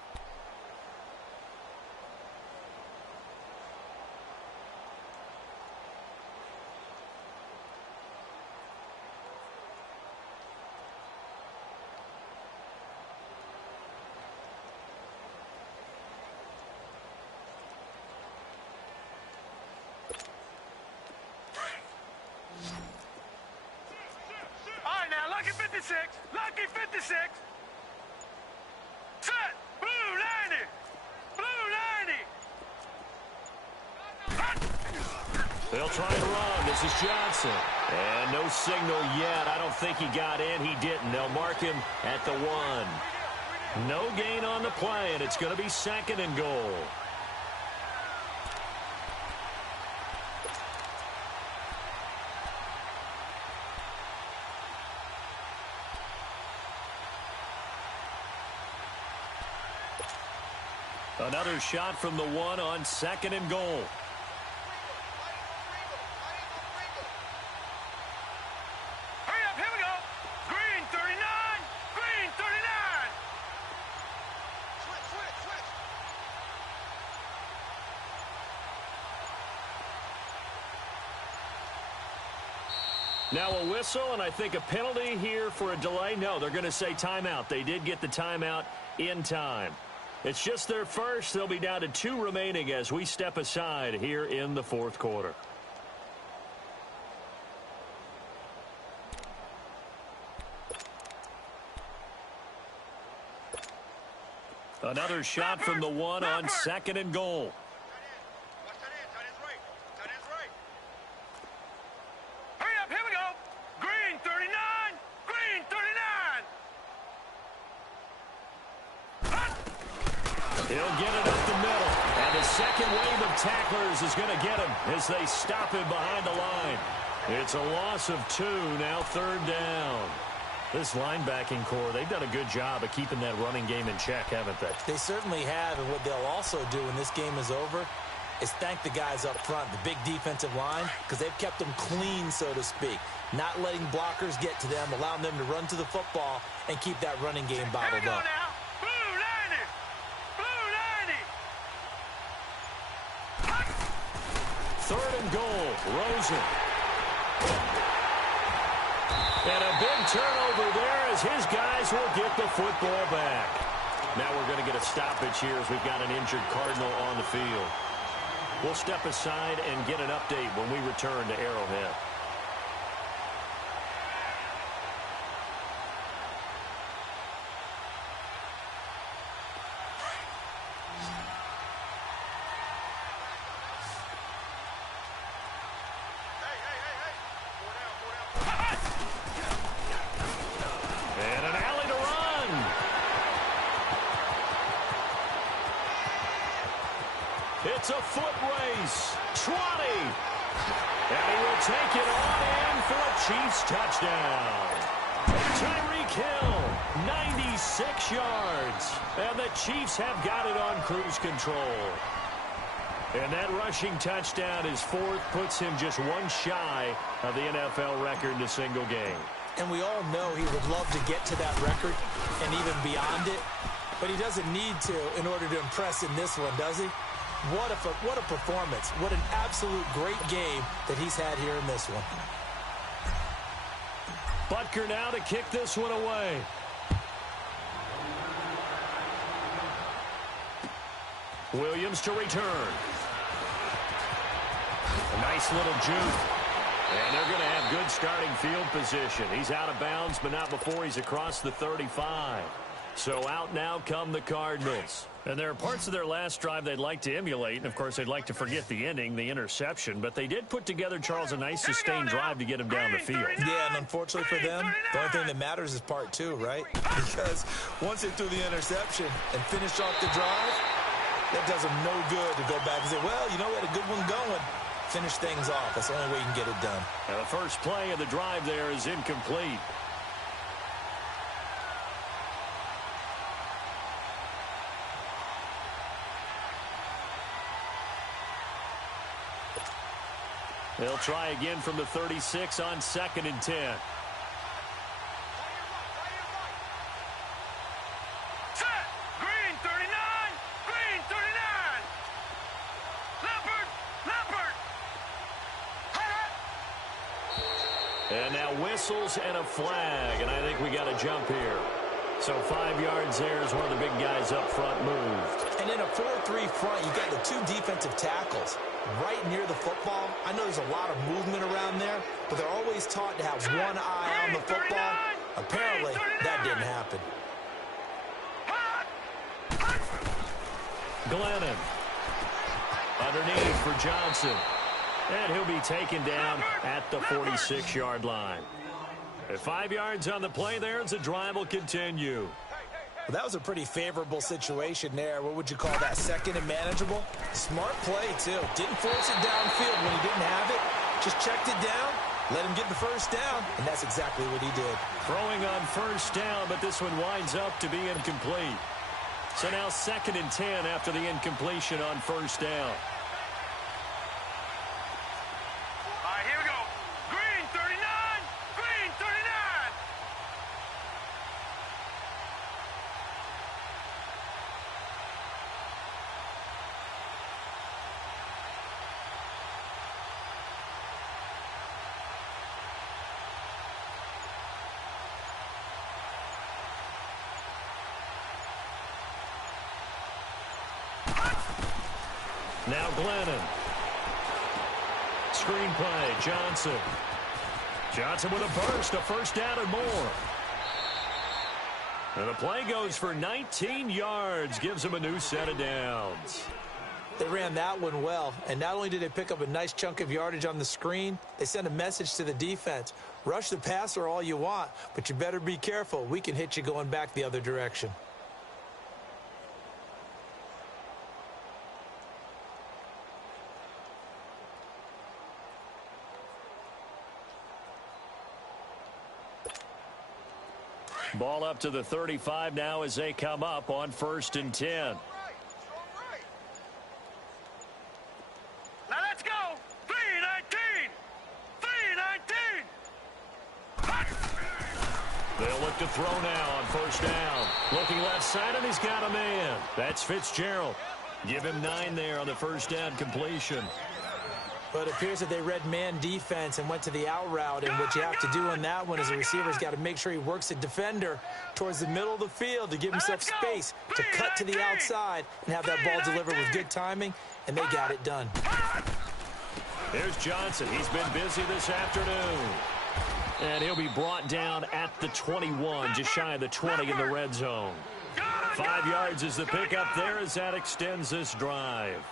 Lucky 56. Set. Blue 90. Blue 90. They'll try and run. This is Johnson. And no signal yet. I don't think he got in. He didn't. They'll mark him at the 1. No gain on the play, and it's going to be second and goal. Another shot from the 1 on second and goal. Hurry up, here we go. Green 39. Green 39. Switch. Now a whistle, and I think a penalty here for a delay. No, they're going to say timeout. They did get the timeout in time. It's just their first. They'll be down to 2 remaining as we step aside here in the fourth quarter. Another shot from the 1 on second and goal. Hurry up, here we go. Green 39. Green 39. He'll get it up the middle. And the second wave of tacklers is going to get him as they stop him behind the line. It's a loss of 2, now third down. This linebacking core, they've done a good job of keeping that running game in check, haven't they? They certainly have, and what they'll also do when this game is over is thank the guys up front, the big defensive line, because they've kept them clean, so to speak. Not letting blockers get to them, allowing them to run to the football and keep that running game bottled up. Now. Blue 90. Third and goal, Rosen. And a big turnover there as his guys will get the football back. Now we're going to get a stoppage here as we've got an injured Cardinal on the field. We'll step aside and get an update when we return to Arrowhead. It's a foot race. 20. And he will take it on in for a Chiefs touchdown. Tyreek Hill, 96 yards. And the Chiefs have got it on cruise control. And that rushing touchdown, his 4th, puts him just 1 shy of the NFL record in a single game. And we all know he would love to get to that record and even beyond it. But he doesn't need to in order to impress in this one, does he? What a performance. What an absolute great game that he's had here in this one. Butker now to kick this one away. Williams to return. A nice little juke. And they're going to have good starting field position. He's out of bounds, but not before he's across the 35. So out now come the Cardinals. And there are parts of their last drive they'd like to emulate. And, of course, they'd like to forget the ending, the interception. But they did put together, Charles, a nice sustained drive to get him down the field. Yeah, and unfortunately for them, the only thing that matters is part two, right? Because once they threw the interception and finished off the drive, that does them no good to go back and say, well, you know, we had a good one going. Finish things off. That's the only way you can get it done. Now, the first play of the drive there is incomplete. They'll try again from the 36 on 2nd and 10. Set! Green 39! Green 39! Leopard! Leopard! And now whistles and a flag, and I think we got a jump here. So 5 yards there as one of the big guys up front moved. And in a 4-3 front, you got the two defensive tackles right near the football. I know there's a lot of movement around there, but they're always taught to have one eye on the football. Apparently, that didn't happen. Glennon. Underneath for Johnson. And he'll be taken down at the 46-yard line. At 5 yards on the play there as the drive will continue. Well, that was a pretty favorable situation there. What would you call that? Second and manageable? Smart play, too. Didn't force it downfield when he didn't have it. Just checked it down, let him get the first down, and that's exactly what he did. Throwing on first down, but this one winds up to be incomplete. So now 2nd and 10 after the incompletion on first down. All right, here we go. Green 39! Green 39! Now Glennon. Screen play, Johnson. Johnson with a burst, a first down and more. And the play goes for 19 yards, gives him a new set of downs. They ran that one well, and not only did they pick up a nice chunk of yardage on the screen, they sent a message to the defense. Rush the passer all you want, but you better be careful. We can hit you going back the other direction. Ball up to the 35 now as they come up on 1st and 10. Now let's go! 3-19! 3-19! They'll look to throw now on first down. Looking left side, and he's got a man. That's Fitzgerald. Give him 9 there on the first down completion. But it appears that they read man defense and went to the out route. And what you have to do on that one is the receiver's got to make sure he works the defender towards the middle of the field to give himself space to cut to the outside and have that ball delivered with good timing, and they got it done. There's Johnson. He's been busy this afternoon. And he'll be brought down at the 21, just shy of the 20 in the red zone. 5 yards is the pickup there as that extends this drive.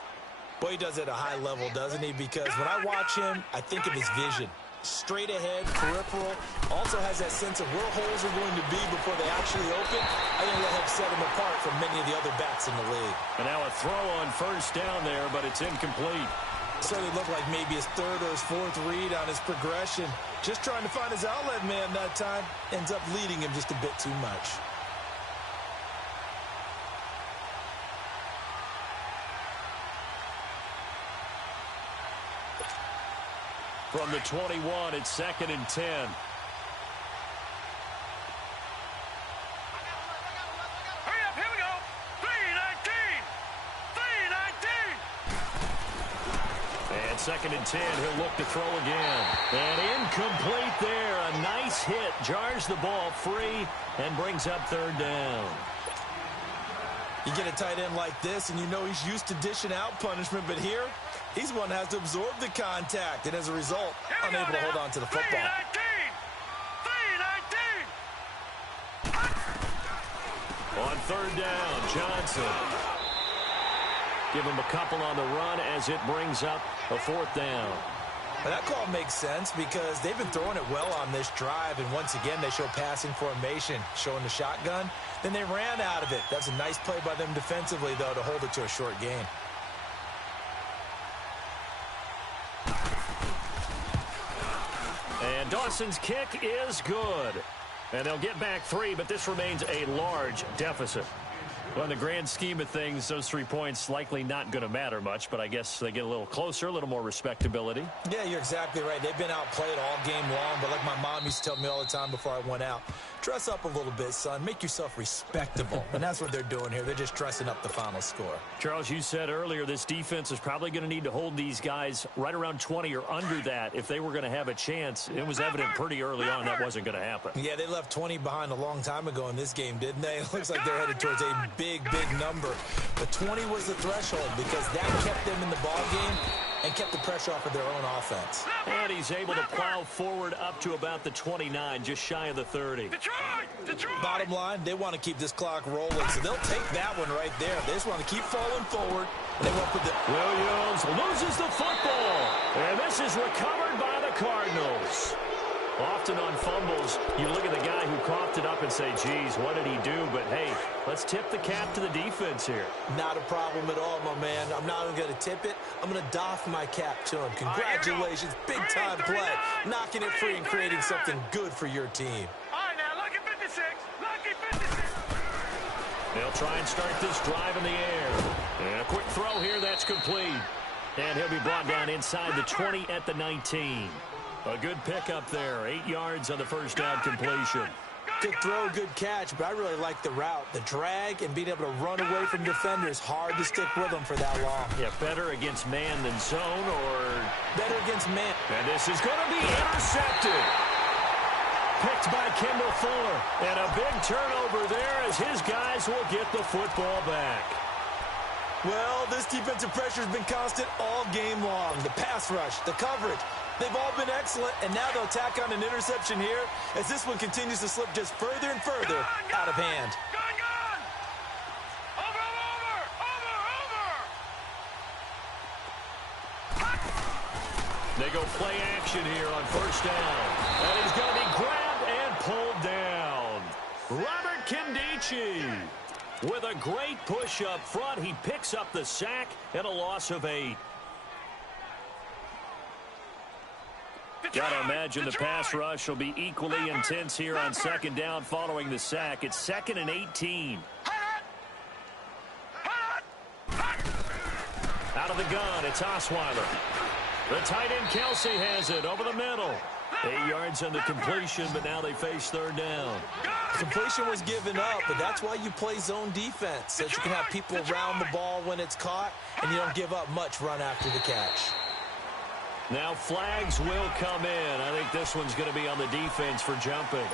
Boy, he does it at a high level, doesn't he? Because when I watch him, I think of his vision. Straight ahead, peripheral. Also has that sense of where holes are going to be before they actually open. I think that helps set him apart from many of the other backs in the league. And now a throw on first down there, but it's incomplete. Certainly looked like maybe his 3rd or his 4th read on his progression. Just trying to find his outlet man that time. Ends up leading him just a bit too much. From the 21, it's 2nd and 10. Hurry up, here we go. 3-19. 3-19. And 2nd and 10, he'll look to throw again. And incomplete there. A nice hit. Jars the ball free and brings up 3rd down. You get a tight end like this, and you know he's used to dishing out punishment, but here, he's the one that has to absorb the contact, and as a result, unable to hold on to the football. 3-19. On third down, Johnson. Give him a couple on the run as it brings up a fourth down. Now that call makes sense because they've been throwing it well on this drive, and once again, they show passing formation, showing the shotgun. Then they ran out of it. That's a nice play by them defensively, though, to hold it to a short gain. And Dawson's kick is good. And they'll get back 3, but this remains a large deficit. Well, in the grand scheme of things, those 3 points likely not going to matter much, but I guess they get a little closer, a little more respectability. Yeah, you're exactly right. They've been outplayed all game long, but like my mom used to tell me all the time before I went out, dress up a little bit, son. Make yourself respectable. And that's what they're doing here. They're just dressing up the final score. Charles, you said earlier this defense is probably going to need to hold these guys right around 20 or under that if they were going to have a chance. It was evident pretty early on that wasn't going to happen. Yeah, they left 20 behind a long time ago in this game, didn't they? It looks like they're headed towards a big number. But 20 was the threshold because that kept them in the ball game and kept the pressure off of their own offense. And he's able to plow forward up to about the 29, just shy of the 30. Detroit! Bottom line, they want to keep this clock rolling, so they'll take that one right there. They just want to keep falling forward, and they won't put the... Williams loses the football, and this is recovered by the Cardinals. Often on fumbles, you look at the guy who coughed it up and say, geez, what did he do? But, hey, let's tip the cap to the defense here. Not a problem at all, my man. I'm not even going to tip it. I'm going to doff my cap to him. Congratulations. Big-time play. Knocking it free and creating something good for your team. All right, now, lucky 56. Lucky 56. They'll try and start this drive in the air. And a quick throw here, that's complete. And he'll be brought down inside the 20 at the 19. A good pickup there. 8 yards on the first down completion. Good throw, good catch, but I really like the route. The drag and being able to run away from defenders. Hard to stick with them for that long. Yeah, better against man than zone, or... better against man. And this is going to be intercepted. Picked by Kendall Fuller. And a big turnover there as his guys will get the football back. Well, this defensive pressure has been constant all game long. The pass rush, the coverage, they've all been excellent, and now they'll tack on an interception here as this one continues to slip just further and further out of hand. Gun! Over! They go play action here on first down. And he's going to be grabbed and pulled down. Robert Kimdichie. With a great push up front, he picks up the sack and a loss of 8. Got to imagine the pass rush will be equally intense here on second down following the sack. It's 2nd and 18. Out of the gun, it's Osweiler. The tight end Kelsey has it over the middle. 8 yards on the completion, but now they face third down. Completion was given up, but that's why you play zone defense, so that you can have people around the ball when it's caught, and you don't give up much run after the catch. Now flags will come in. I think this one's going to be on the defense for jumping.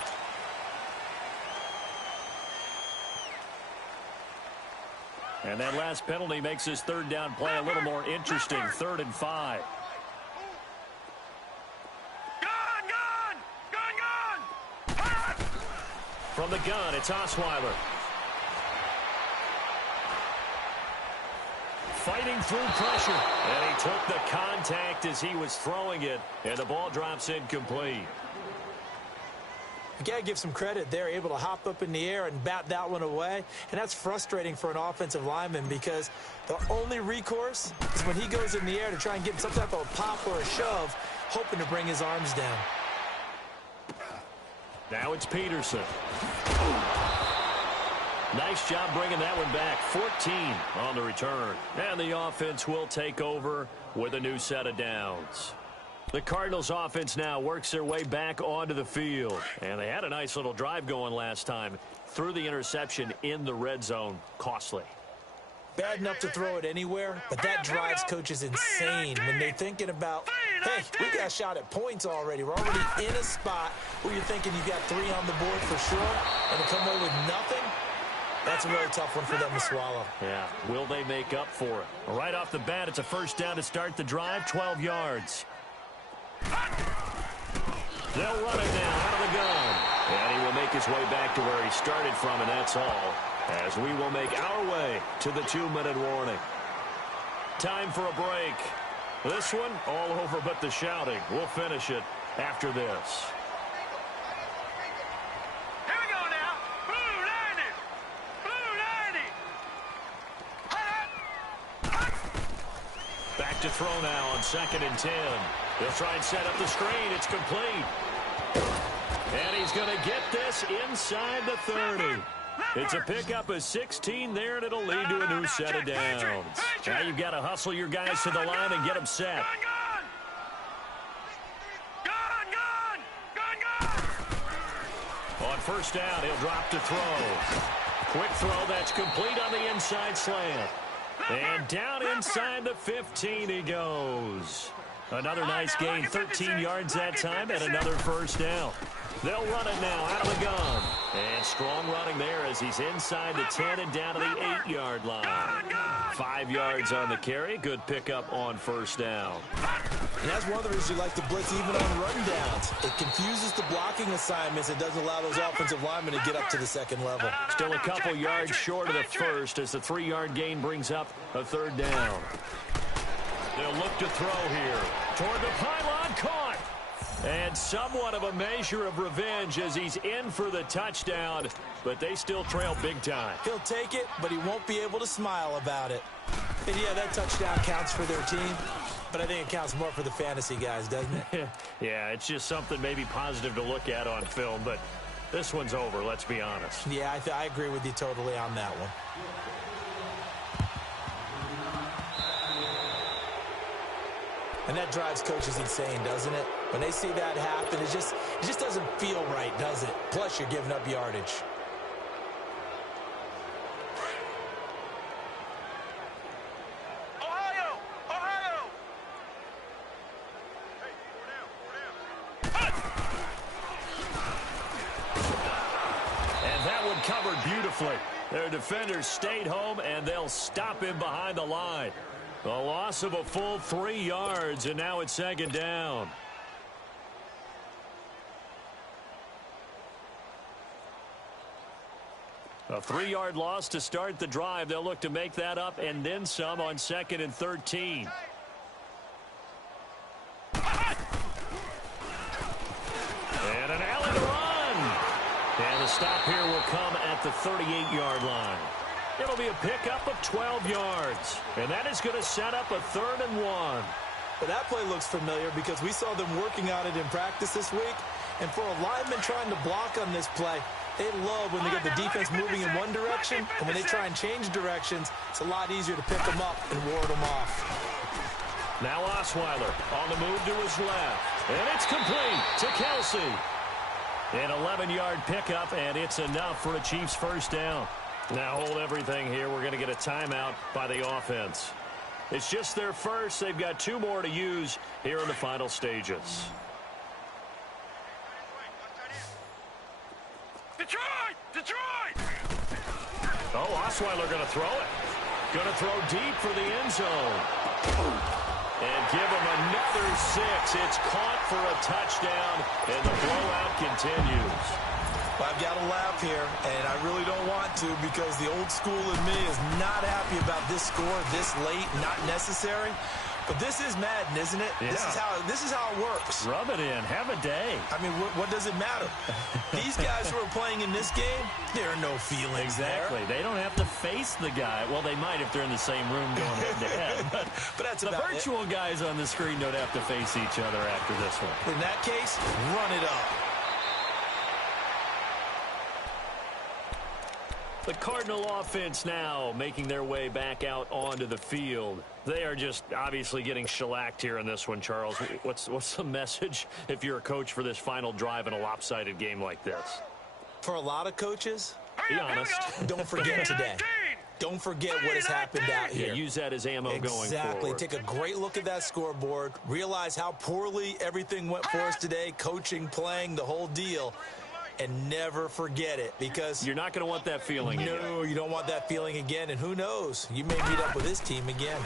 And that last penalty makes this third down play a little more interesting. 3rd and 5. From the gun, it's Osweiler. Fighting through pressure. And he took the contact as he was throwing it. And the ball drops incomplete. You got to give some credit. They're able to hop up in the air and bat that one away. And that's frustrating for an offensive lineman because the only recourse is when he goes in the air to try and get some type of pop or a shove, hoping to bring his arms down. Now it's Peterson. Nice job bringing that one back. 14 on the return. And the offense will take over with a new set of downs. The Cardinals offense now works their way back onto the field. And they had a nice little drive going last time. Threw the interception in the red zone. Costly. Bad enough to throw it anywhere, but that drives coaches insane when they're thinking about, hey, we got a shot at points already. We're already in a spot where you're thinking you've got 3 on the board for sure, and to come away with nothing, That's a really tough one for them to swallow. Yeah, will they make up for it? Right off the bat, it's a first down to start the drive, 12 yards. They'll run it now out of the gun. And he will make his way back to where he started from, and that's all. As we will make our way to the 2-minute warning. Time for a break. This one, all over but the shouting. We'll finish it after this. Here we go now. Blue 90. Back to throw now on 2nd and 10. He'll try and set up the screen. It's complete. And he's going to get this inside the 30. It's a pickup of 16 there, and it'll lead to a new set of downs. Now you've got to hustle your guys to the line and get them set. On first down, he'll drop to throw. Quick throw, that's complete on the inside slant. And down inside the 15 he goes. Another nice gain, 13 yards that time, and another first down. They'll run it now out of the gun. And strong running there as he's inside the 10 and down to the 8-yard line. 5 yards on the carry. Good pickup on first down. And that's one of the reasons you like to blitz even on run downs. It confuses the blocking assignments. It doesn't allow those offensive linemen to get up to the second level. Still a couple yards short of the first as the 3-yard gain brings up a third down. They'll look to throw here. Toward the pylon, caught. And somewhat of a measure of revenge as he's in for the touchdown, but they still trail big time. He'll take it, but he won't be able to smile about it. And yeah, that touchdown counts for their team, but I think it counts more for the fantasy guys, doesn't it? Yeah, it's just something maybe positive to look at on film, but this one's over, let's be honest. Yeah, I agree with you totally on that one. And that drives coaches insane, doesn't it? When they see that happen, it just doesn't feel right, does it? Plus, you're giving up yardage. Ohio! Ohio! Hey, 4 down. And that one covered beautifully. Their defenders stayed home, and they'll stop him behind the line. A loss of a full 3 yards, and now it's 2nd down. A 3-yard loss to start the drive. They'll look to make that up and then some on 2nd and 13. And an alley to run. And the stop here will come at the 38-yard line. It'll be a pickup of 12 yards. And that is going to set up a 3rd and 1. Well, that play looks familiar because we saw them working on it in practice this week. And for a lineman trying to block on this play, they love when they get the defense moving in one direction. And when they try and change directions, it's a lot easier to pick them up and ward them off. Now Osweiler on the move to his left. And it's complete to Kelsey. An 11-yard pickup, and it's enough for a Chiefs first down. Now hold everything here. We're going to get a timeout by the offense. It's just their first. They've got 2 more to use here in the final stages. Detroit! Detroit! Oh, Osweiler going to throw it. Going to throw deep for the end zone. And give him another 6. It's caught for a touchdown, and the blowout continues. Well, I've got to laugh here, and I really don't want to because the old school in me is not happy about this score this late, not necessary. But this is Madden, isn't it? Yeah. This is how it works. Rub it in. Have a day. I mean, what does it matter? These guys who are playing in this game, there are no feelings Exactly. there. They don't have to face the guy. Well, they might if they're in the same room going head-to-head. But that's the about virtual guys on the screen don't have to face each other after this one. In that case, run it up. The Cardinal offense now making their way back out onto the field. They are just obviously getting shellacked here in this one, Charles. What's the message if you're a coach for this final drive in a lopsided game like this? For a lot of coaches, be honest. Don't forget today. Don't forget what has happened out here. Yeah, use that as ammo going forward. Exactly. Take a great look at that scoreboard. Realize how poorly everything went for us today. Coaching, playing, the whole deal. and never forget it, because you're not going to want that feeling again. No, you don't want that feeling again, and who knows, you may meet up with this team again.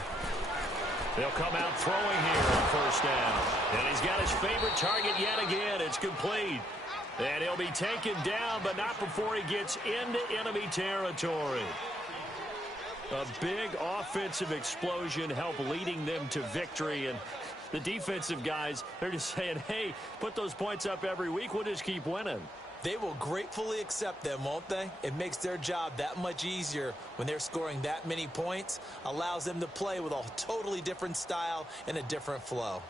They'll come out throwing here on first down. And he's got his favorite target yet again. It's complete. And he'll be taken down, but not before he gets into enemy territory. A big offensive explosion helped leading them to victory. And the defensive guys, they're just saying, hey, put those points up every week. We'll just keep winning. They will gratefully accept them, won't they? It makes their job that much easier when they're scoring that many points. Allows them to play with a totally different style and a different flow.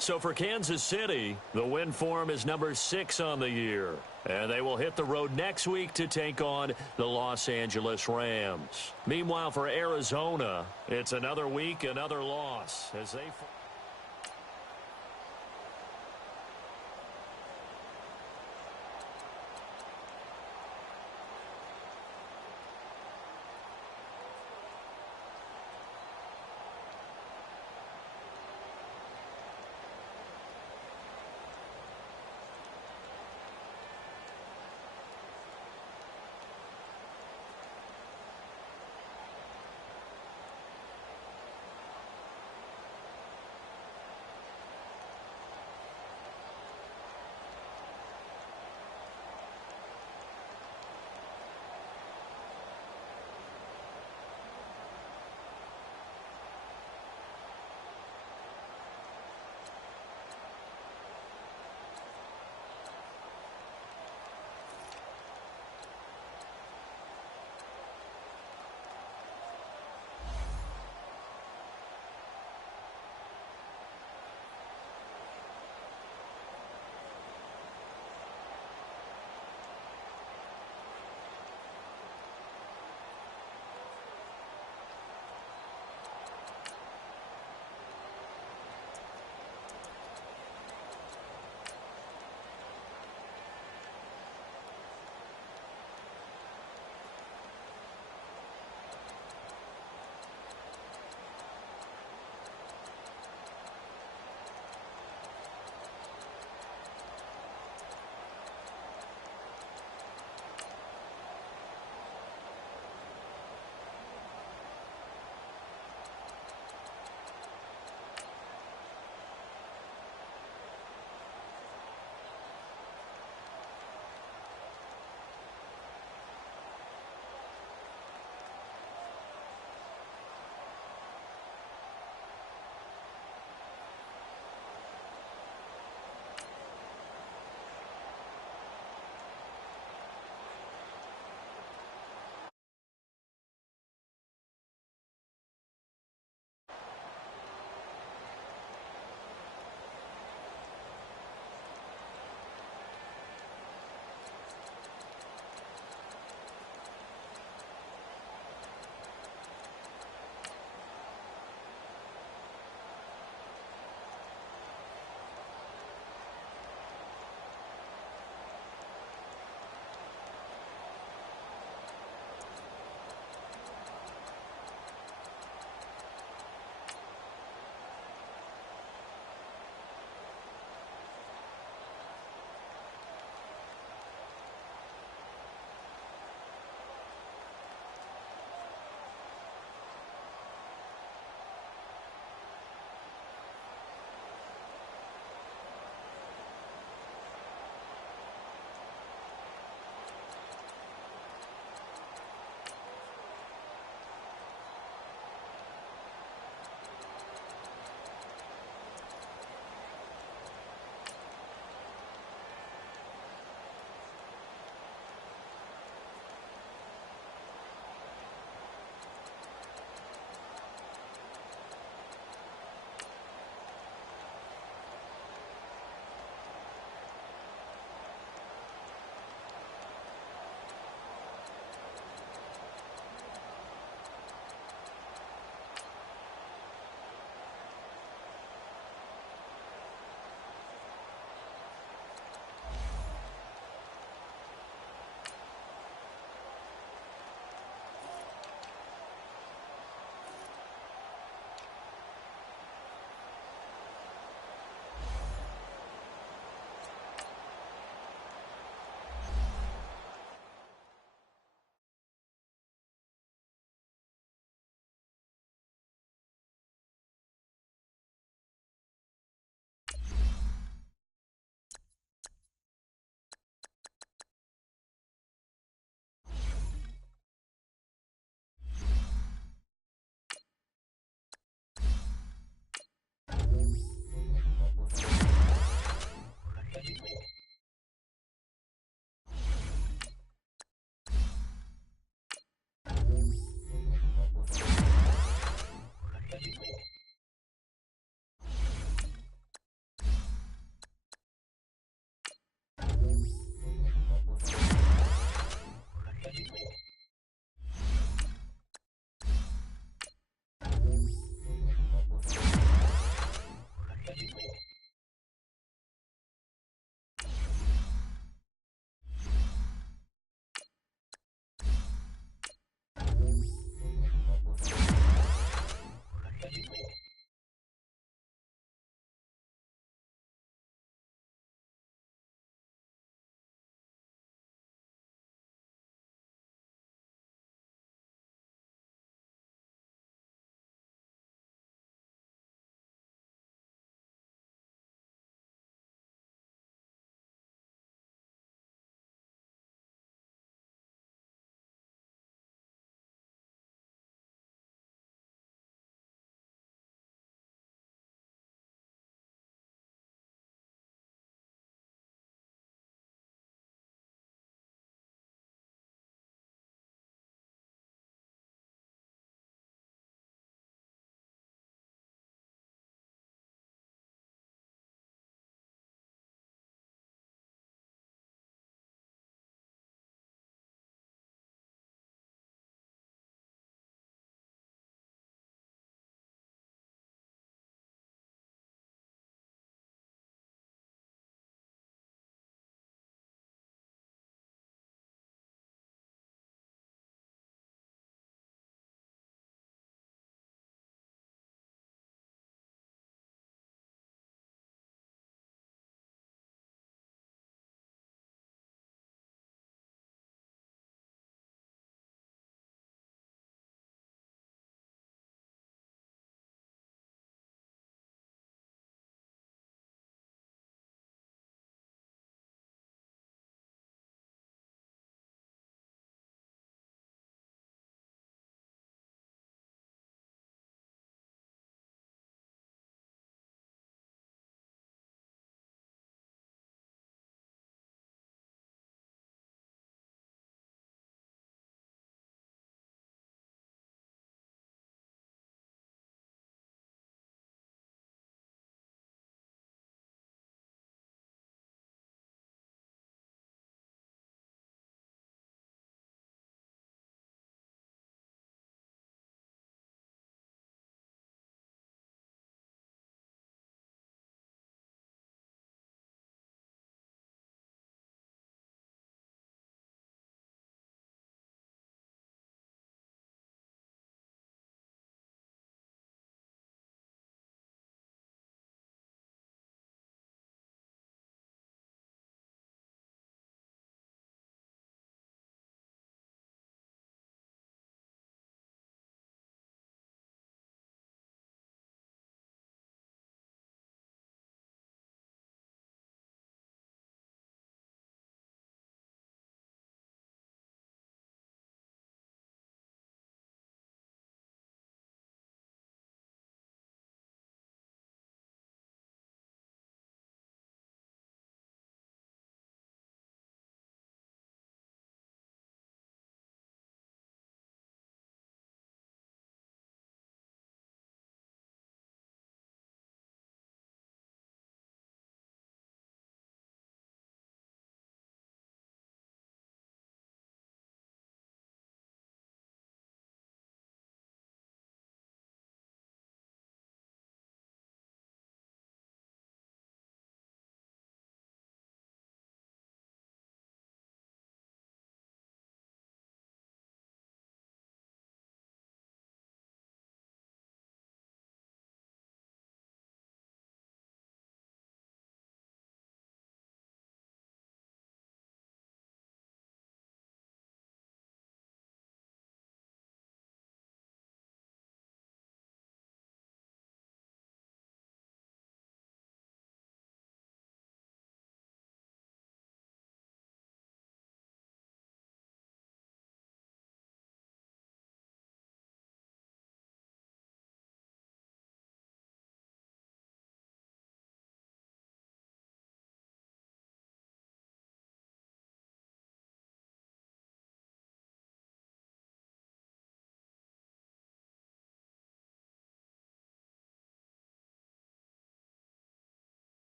So for Kansas City, the win form is number 6 on the year. And they will hit the road next week to take on the Los Angeles Rams. Meanwhile, for Arizona, it's another week, another loss as they...